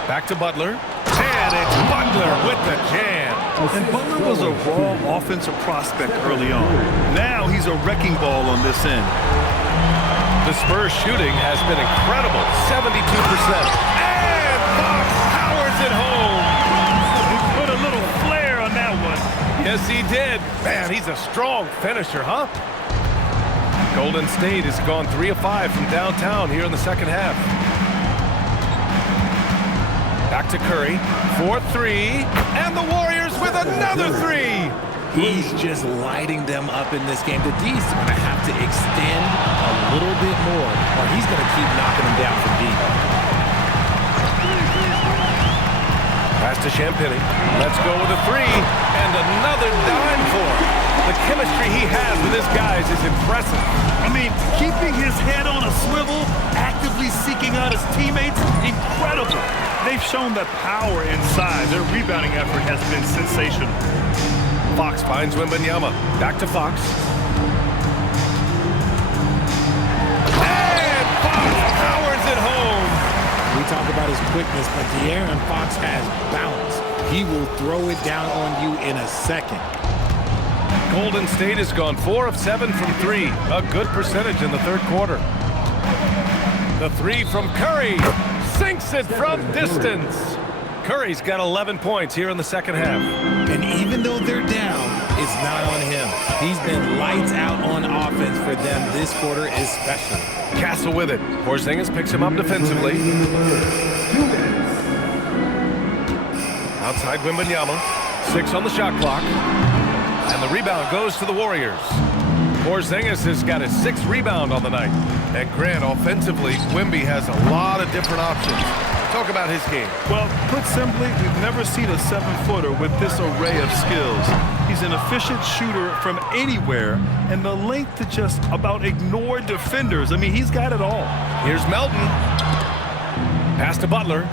Back to Butler. And it's Butler with the jam. And Butler was a raw offensive prospect early on. Now he's a wrecking ball on this end. The Spurs shooting has been incredible, 72%. And Fox powers it home. He put a little flair on that one. Yes, he did. Man, he's a strong finisher, huh? Golden State has gone 3 of 5 from downtown here in the second half. Back to Curry, 4-3, and the Warriors with another 3. He's just lighting them up in this game. The D's going to have to extend a little bit more, or he's going to keep knocking them down from deep. Pass to Champagny. Let's go with a 3, and another dime for him. The chemistry he has with his guys is impressive. I mean, keeping his head on a swivel, actively seeking out his teammates, incredible. They've shown that power inside. Their rebounding effort has been sensational. Fox finds Wembanyama. Back to Fox. And Fox powers it home. We talk about his quickness, but De'Aaron Fox has bounce. He will throw it down on you in a second. Golden State has gone 4 of 7 from 3. A good percentage in the third quarter. The 3 from Curry. Sinks it from distance. Curry's got 11 points here in the second half. And even though they're down, it's not on him. He's been lights out on offense for them this quarter especially. Castle with it. Porzingis picks him up defensively. Outside Wembanyama. 6 on the shot clock. And the rebound goes to the Warriors. Porzingis has got his 6th rebound on the night. And Grant, offensively, Wemby has a lot of different options. Talk about his game. Well, put simply, we've never seen a 7-footer with this array of skills. He's an efficient shooter from anywhere, and the length to just about ignore defenders. I mean, he's got it all. Here's Melton. Pass to Butler.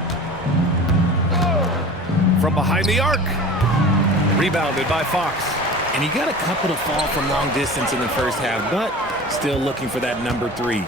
From behind the arc. Rebounded by Fox. And he got a couple to fall from long distance in the first half, but still looking for that number 3.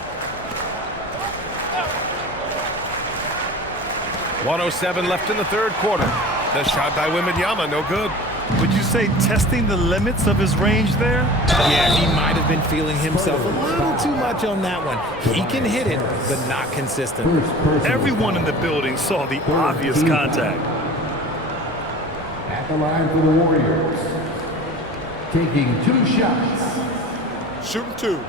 1:07 left in the third quarter. The shot by Wembanyama, no good. Would you say testing the limits of his range there? Yeah, he might have been feeling himself a little too much on that one. He can hit it, but not consistent. Everyone in the building saw the obvious contact. At the line for the Warriors. Taking 2 shots. Shooting 2.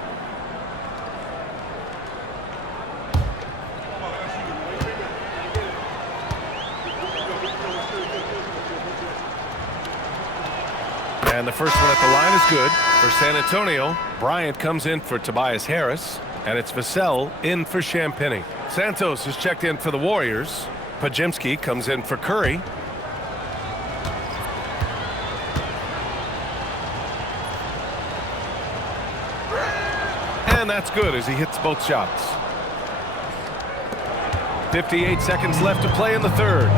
And the first one at the line is good for San Antonio. Bryant comes in for Tobias Harris, and it's Vassell in for Champagny. Santos is checked in for the Warriors. Pajemski comes in for Curry. And that's good as he hits both shots. 58 seconds left to play in the third.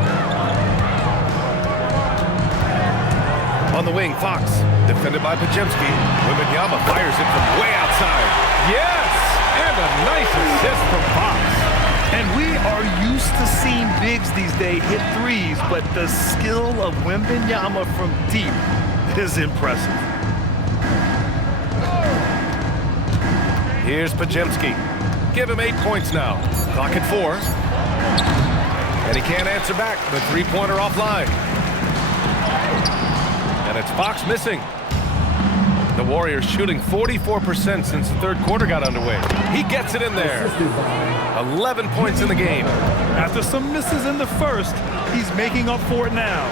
On the wing, Fox, defended by Pajemski. Wembanyama fires it from way outside. Yes! And a nice assist from Fox. And we are used to seeing bigs these days hit threes, but the skill of Wembanyama from deep is impressive. Here's Pajemski. Give him 8 points now. Clock at 4. And he can't answer back. The three-pointer offline. And it's Fox missing. The Warriors shooting 44% since the third quarter got underway. He gets it in there. 11 points in the game. After some misses in the first, he's making up for it now.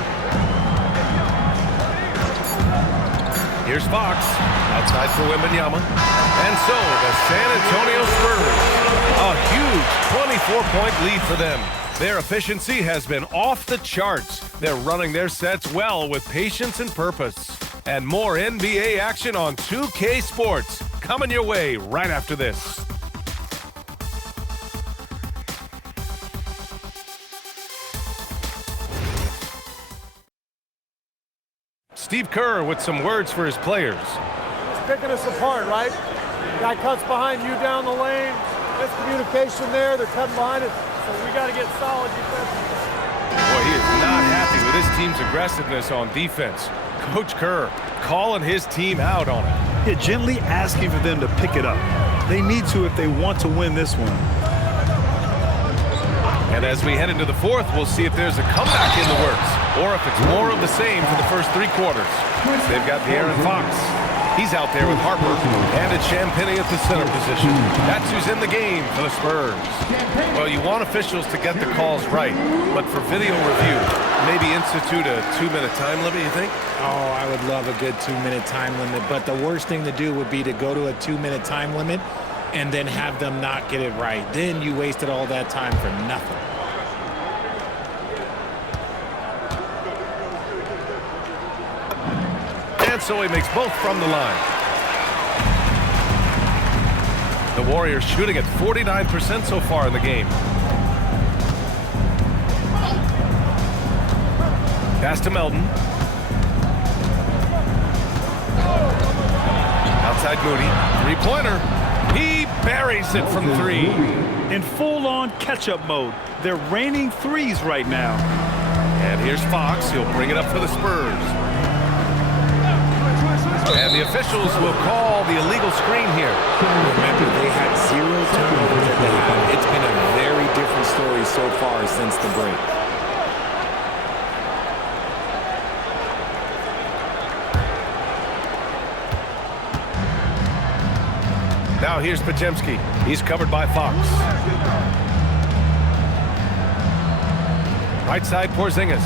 Here's Fox. Outside for Wembanyama. And so the San Antonio Spurs. A huge 24-point lead for them. Their efficiency has been off the charts. They're running their sets well with patience and purpose. And more NBA action on 2K Sports coming your way right after this. Steve Kerr with some words for his players. He's picking us apart, right? Guy cuts behind you down the lane. Miscommunication there. They're cutting behind it. So we got to get solid defensively. Boy, he is not happy with his team's aggressiveness on defense. Coach Kerr calling his team out on it. Yeah, gently asking for them to pick it up. They need to if they want to win this one. And as we head into the fourth, we'll see if there's a comeback in the works or if it's more of the same for the first three quarters. They've got De'Aaron Fox. He's out there with Harper and it's Champagnie at the center position. That's who's in the game for the Spurs. Well, you want officials to get the calls right, but for video review, maybe institute a 2-minute time limit, you think? Oh, I would love a good 2-minute time limit, but the worst thing to do would be to go to a 2-minute time limit and then have them not get it right. Then you wasted all that time for nothing. And so he makes both from the line. The Warriors shooting at 49% so far in the game. Pass to Melton. Outside Moody. Three-pointer. He buries it from three. In full-on catch-up mode. They're raining threes right now. And here's Fox. He'll bring it up for the Spurs. And the officials will call the illegal screen here. Remember, they had 0 turnovers at the half. It's been a very different story so far since the break. Now here's Podziemski. He's covered by Fox. Right side, Porzingis.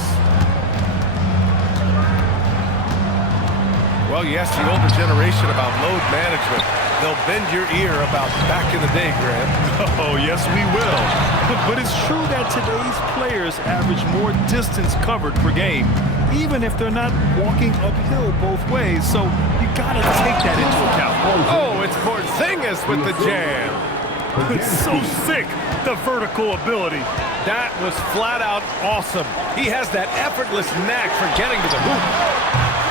Well, you ask the older generation about load management. They'll bend your ear about back in the day, Grant. Oh, yes, we will. But it's true that today's players average more distance covered per game, even if they're not walking uphill both ways. So you got to take that into account. Oh, it's Porzingis with the jam. It's so sick, the vertical ability. That was flat out awesome. He has that effortless knack for getting to the hoop.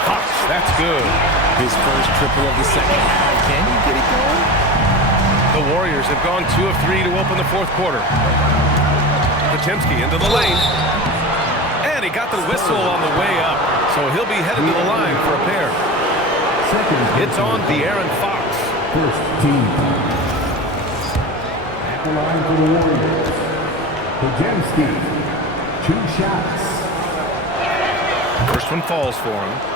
Fox, that's good. His first triple of the second half. Can you get it going? The Warriors have gone 2 of 3 to open the fourth quarter. Podziemski into the lane. And he got the whistle on the way up. So he'll be headed to the line for a pair. It's on De'Aaron Fox. First team. At the line for the Warriors. Podziemski. 2 shots. First one falls for him.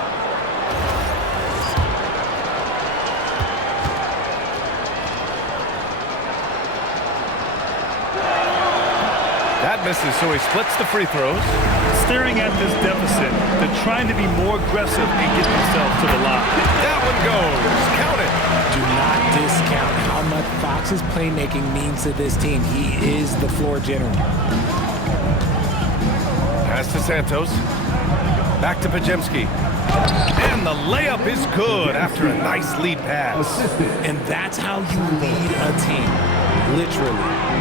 That misses, so he splits the free throws. Staring at this deficit, they're trying to be more aggressive and get themselves to the line. That one goes. Count it. Do not discount how much Fox's playmaking means to this team. He is the floor general. Pass to Santos. Back to Podziemski. And the layup is good after a nice lead pass. And that's how you lead a team. Literally.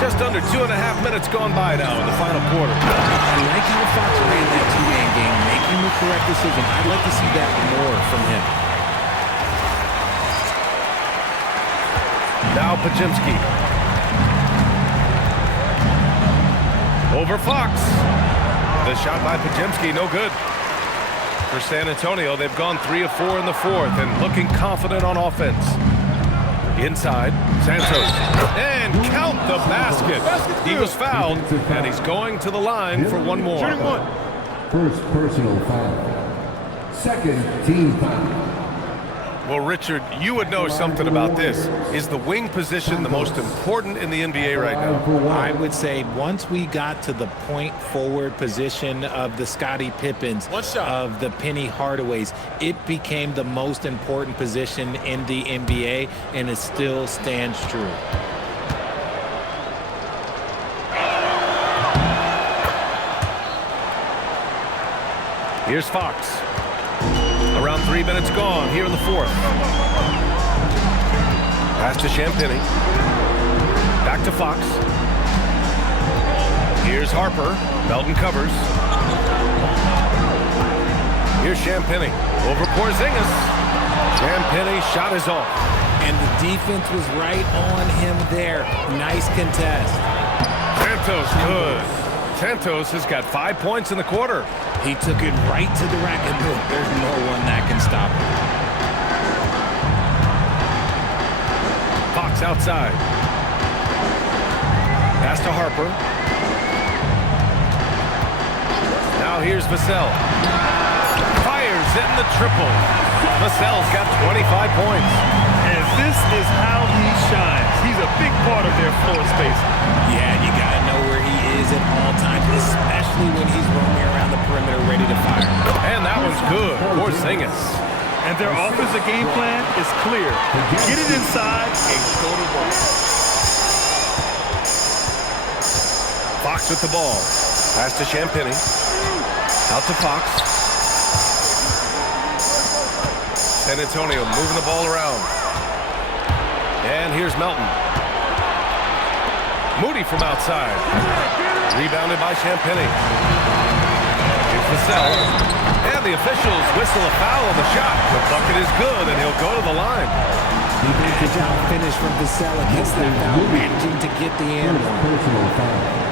Just under 2.5 minutes gone by now in the final quarter. I like how Fox ran that two-man game, making the correct decision. I'd like to see that more from him. Now Podziemski. Over Fox. The shot by Podziemski, no good. For San Antonio, they've gone 3 of 4 in the fourth and looking confident on offense. Inside, Santos. And count the basket. He was fouled, and he's going to the line for one more. First personal foul. Second team foul. Well, Richard, you would know something about this. Is the wing position the most important in the NBA right now? I would say once we got to the point forward position of the Scottie Pippens, of the Penny Hardaways, it became the most important position in the NBA, and it still stands true. Here's Fox. Around 3 minutes gone here in the fourth. Pass to Champagny. Back to Fox. Here's Harper. Melton covers. Here's Champagny. Over Porzingis. Champagny shot is off. And the defense was right on him there. Nice contest. Santos good. Santos has got 5 points in the quarter. He took it right to the rack, and look, there's no one that can stop him. Fox outside. Pass to Harper. Now here's Vassell. Fires in the triple. Vassell's got 25 points. And this is how he shines. He's a big part of their floor space. Yeah, you got to know where he is at all times, especially when he's roaming around the perimeter ready to fire. And that one's good. Porzingis. And their offensive game plan is clear. Get it inside and go to work. Fox with the ball. Pass to Champagny. Out to Fox. San Antonio moving the ball around. And here's Melton. Moody from outside. Rebounded by Champagny. Here's Vassell. And the officials whistle a foul on the shot. The bucket is good, and he'll go to the line. Good job finish from Vassell against that foul, managing to get the and one.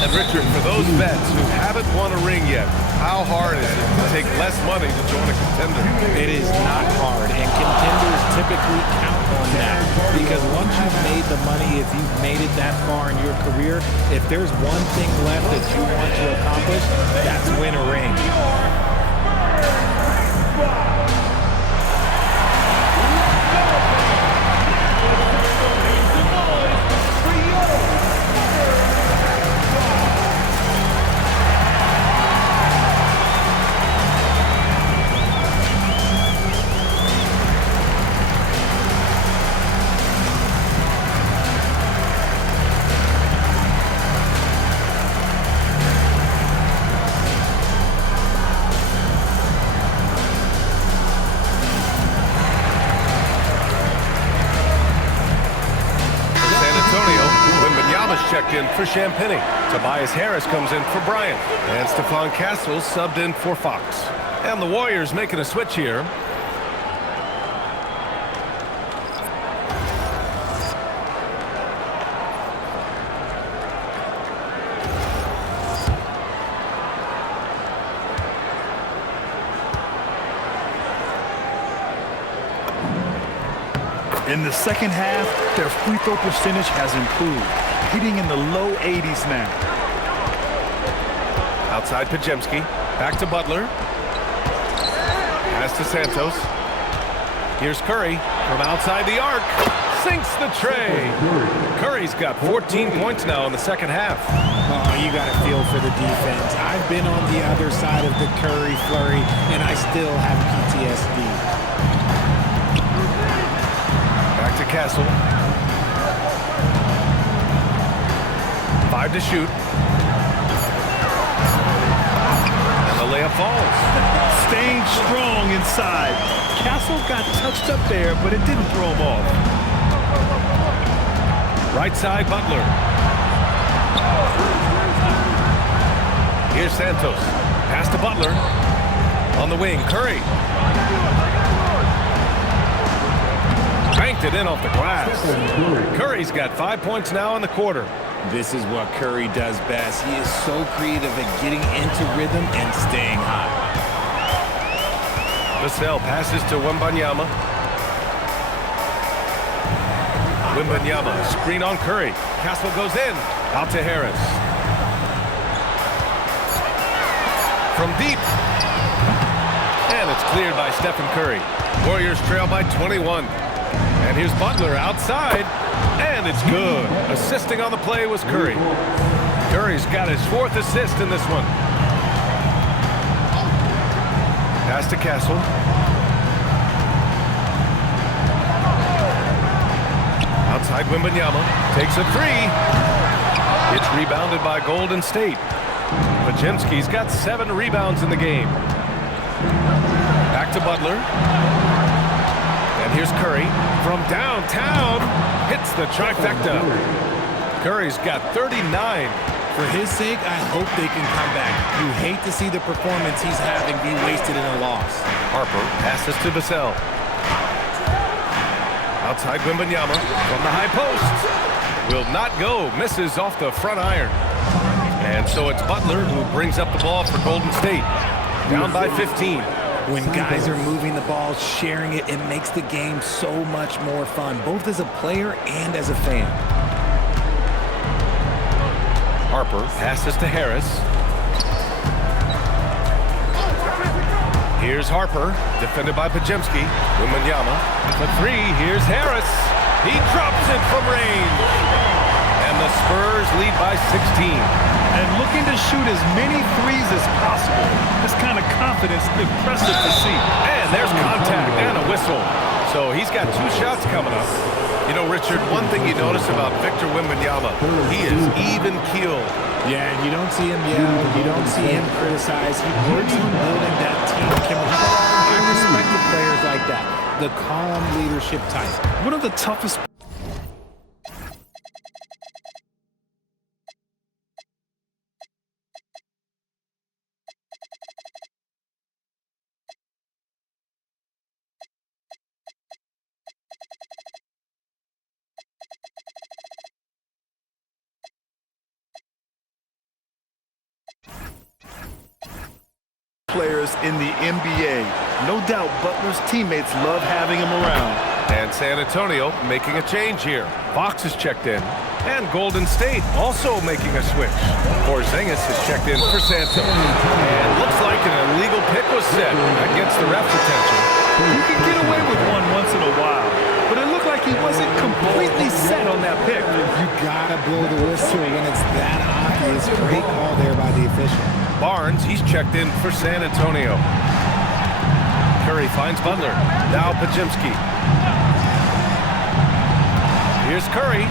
And Richard, for those vets who haven't won a ring yet, how hard is it to take less money to join a contender? It is not hard, and contenders typically count on that, because once you've made the money, if you've made it that far in your career, if there's one thing left that you want to accomplish, that's win a ring. Checked in for Champagny. Tobias Harris comes in for Bryant. And Stephon Castle subbed in for Fox. And the Warriors making a switch here. In the second half, their free throw percentage has improved, hitting in the low 80s now. Outside Pajemski, back to Butler. Pass to Santos. Here's Curry from outside the arc. Sinks the tray. Curry's got 14 points now in the second half. Oh, you got to feel for the defense. I've been on the other side of the Curry flurry, and I still have PTSD. Back to Castle. 5 to shoot. And the layup falls. Staying strong inside. Castle got touched up there, but it didn't throw him off. Right side, Butler. Here's Santos. Pass to Butler. On the wing, Curry. Banked it in off the glass. Curry's got 5 points now in the quarter. This is what Curry does best. He is so creative at getting into rhythm and staying hot. Vassell passes to Wembanyama. Wembanyama, screen on Curry. Castle goes in. Out to Harris. From deep. And it's cleared by Stephen Curry. Warriors trail by 21. And here's Butler outside, and it's good. Assisting on the play was Curry. Curry's got his 4th assist in this one. Pass to Castle. Outside Wembanyama takes a 3. It's rebounded by Golden State. Podziemski's got 7 rebounds in the game. Back to Butler. And here's Curry from downtown. Hits the trifecta. Curry's got 39. For his sake, I hope they can come back. You hate to see the performance he's having be wasted in a loss. Harper passes to Vassell. Outside Wembanyama from the high post. Will not go. Misses off the front iron. And so it's Butler who brings up the ball for Golden State. Down by 15. When guys are moving the ball, sharing it, it makes the game so much more fun, both as a player and as a fan. Harper passes to Harris. Here's Harper, defended by Podziemski. Wembanyama, the 3, here's Harris. He drops it from range. And the Spurs lead by 16. And looking to shoot as many threes as possible. This kind of confidence, impressive to see. And there's contact and a whistle. So he's got 2 shots coming up. You know, Richard, one thing you notice about Victor Wembanyama, he is even-keeled. Yeah, and you don't see him yell. You don't see him criticize. He works on building that team chemistry. I respect the players like that. The calm leadership type. One of the toughest. Players in the NBA. No doubt Butler's teammates love having him around. And San Antonio making a change here. Fox is checked in. And Golden State also making a switch. Porzingis is checked in for Santos. And looks like an illegal pick was set. That gets the ref's attention. You can get away with one once in a while, but it looked like he wasn't completely set on that pick. You gotta blow the whistle when it's that obvious. Great call there by the official. Barnes, he's checked in for San Antonio. Curry finds Butler. Now Podziemski. Here's Curry.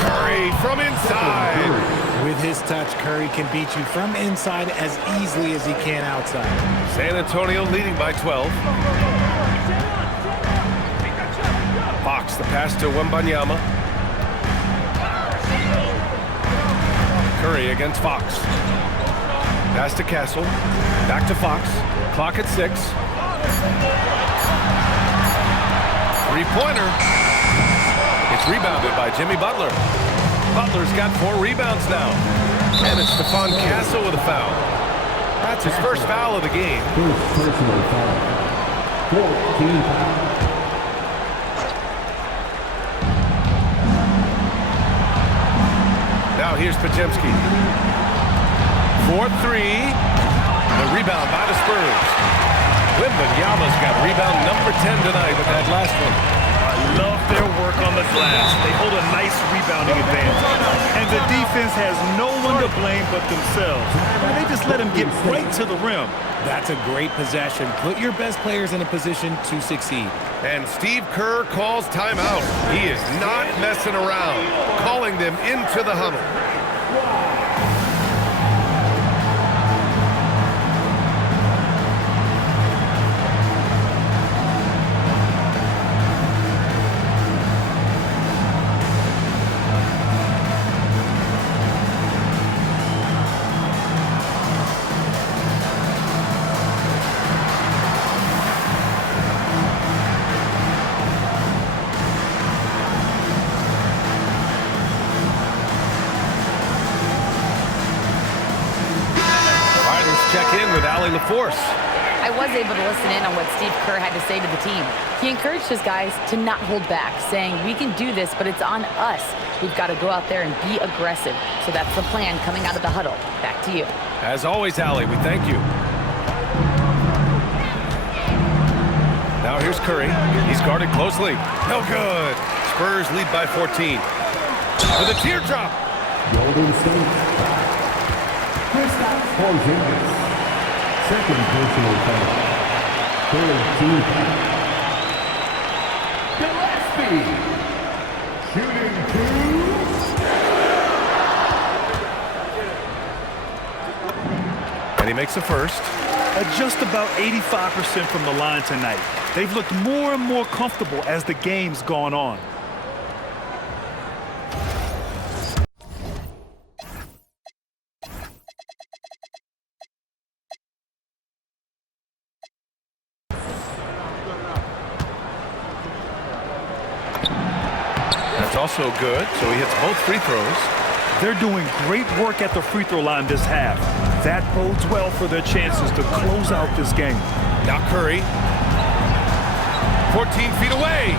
Curry from inside. With his touch, Curry can beat you from inside as easily as he can outside. San Antonio leading by 12. Fox, the pass to Wembanyama. Curry against Fox. Pass to Castle. Back to Fox. Clock at 6. Three-pointer. It's rebounded by Jimmy Butler. Butler's got 4 rebounds now. And it's Stephon Castle with a foul. That's his first foul of the game. Personal foul. 14 foul. Now here's Podziemski. 4-3. The rebound by the Spurs. Wembanyama's got rebound number 10 tonight with that last one. I love their work on the glass. They hold a nice rebounding advantage. And the defense has no one to blame but themselves. And they just let him get right to the rim. That's a great possession. Put your best players in a position to succeed. And Steve Kerr calls timeout. He is not messing around, calling them into the huddle. Force. I was able to listen in on what Steve Kerr had to say to the team. He encouraged his guys to not hold back, saying, we can do this, but it's on us. We've got to go out there and be aggressive. So that's the plan coming out of the huddle. Back to you. As always, Allie, we thank you. Now here's Curry. He's guarded closely. No good. Spurs lead by 14. With a teardrop. Golden State. Kristaps Porzingis. Second personal foul. Third team foul. Gillespie. Shooting two. And he makes the first. Just about 85% from the line tonight. They've looked more and more comfortable as the game's gone on. That's also good, so he hits both free throws. They're doing great work at the free throw line this half. That bodes well for their chances to close out this game. Now Curry. 14 feet away.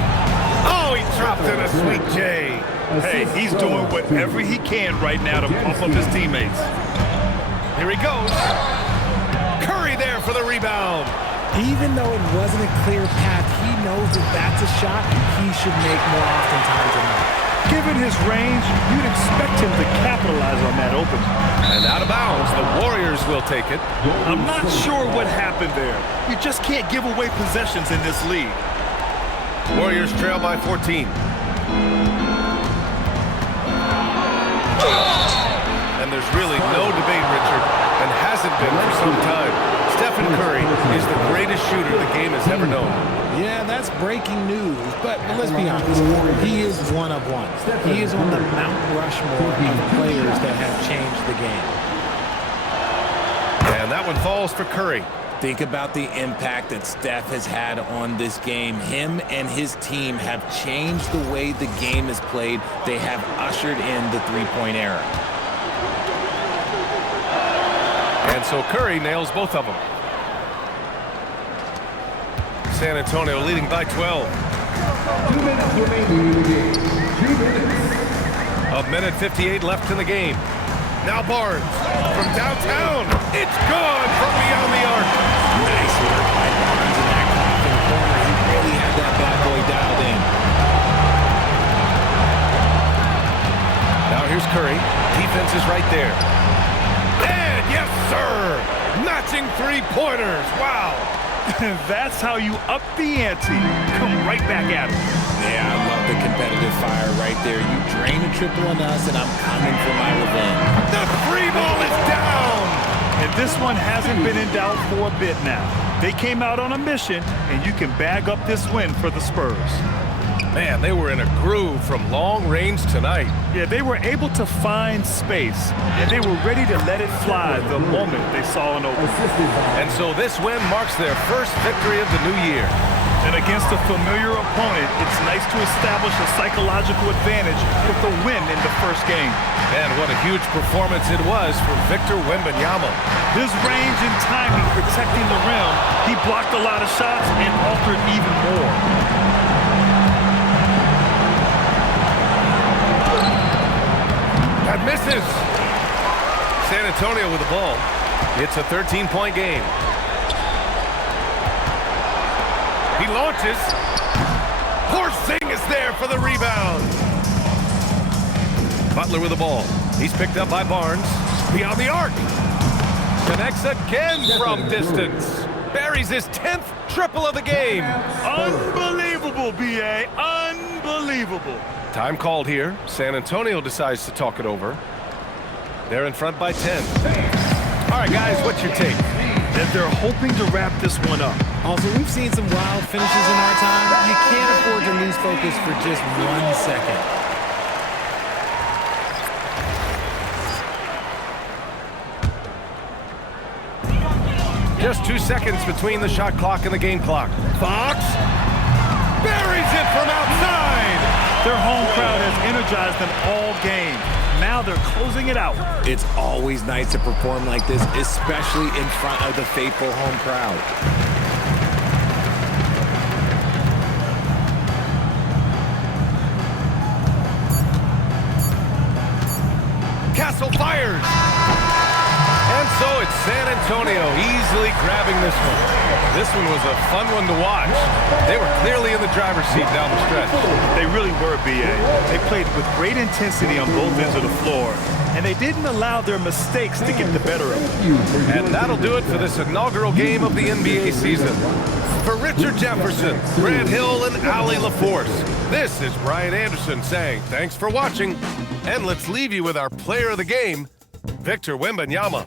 Oh, he dropped in a sweet J. Hey, he's doing whatever he can right now to pump up his teammates. Here he goes. Curry there for the rebound. Even though it wasn't a clear path, he knows that that's a shot he should make more oftentimes than not. Given his range, you'd expect him to capitalize on that opening. And out of bounds, the Warriors will take it. I'm not sure what happened there. You just can't give away possessions in this league. Warriors trail by 14. And there's really no debate, Richard, and hasn't been for some time. Stephen Curry is the greatest shooter the game has ever known. Yeah, that's breaking news, but let's be honest. He is one of one. He is on the Mount Rushmore of players that have changed the game. And that one falls for Curry. Think about the impact that Steph has had on this game. Him and his team have changed the way the game is played. They have ushered in the three-point era. And so Curry nails both of them. San Antonio leading by 12. 2 minutes remaining in the game. 2 minutes. A minute 58 left in the game. Now Barnes from downtown. It's good from beyond the arc. Nice work by Barnes in that coffin corner. He really had that bad boy dialed in. Now here's Curry. Defense is right there. And yes, sir. Matching three-pointers. Wow. That's how you up the ante. Come right back at him. Yeah, I love the competitive fire right there. You drain a triple on us, and I'm coming for my revenge. The free ball is down. And this one hasn't been in doubt for a bit now. They came out on a mission, and you can bag up this win for the Spurs. Man, they were in a groove from long range tonight. Yeah, they were able to find space, and they were ready to let it fly the moment they saw an opening. And so this win marks their first victory of the new year. And against a familiar opponent, it's nice to establish a psychological advantage with the win in the first game. And what a huge performance it was for Victor Wembanyama. His range and timing protecting the rim, he blocked a lot of shots and altered even more. That misses. San Antonio with the ball. It's a 13-point game. He launches. Porzingis there for the rebound. Butler with the ball. He's picked up by Barnes. Beyond the arc. Connects again from distance. Buries his 10th triple of the game. Unbelievable, B.A. Unbelievable. Time called here. San Antonio decides to talk it over. They're in front by 10. All right, guys, what's your take? That they're hoping to wrap this one up. Also, we've seen some wild finishes in our time. You can't afford to lose focus for just 1 second. Just 2 seconds between the shot clock and the game clock. Fox buries it from outside. Their home crowd has energized them all game. Now they're closing it out. It's always nice to perform like this, especially in front of the faithful home crowd. Castle fires. And so it's San Antonio easily grabbing this one. This one was a fun one to watch. They were clearly in the driver's seat down the stretch. They really were, B.A. They played with great intensity on both ends of the floor, and they didn't allow their mistakes to get the better of them. And that'll do it for this inaugural game of the NBA season. For Richard Jefferson, Grant Hill, and Allie LaForce, this is Brian Anderson saying thanks for watching, and let's leave you with our player of the game, Victor Wembanyama.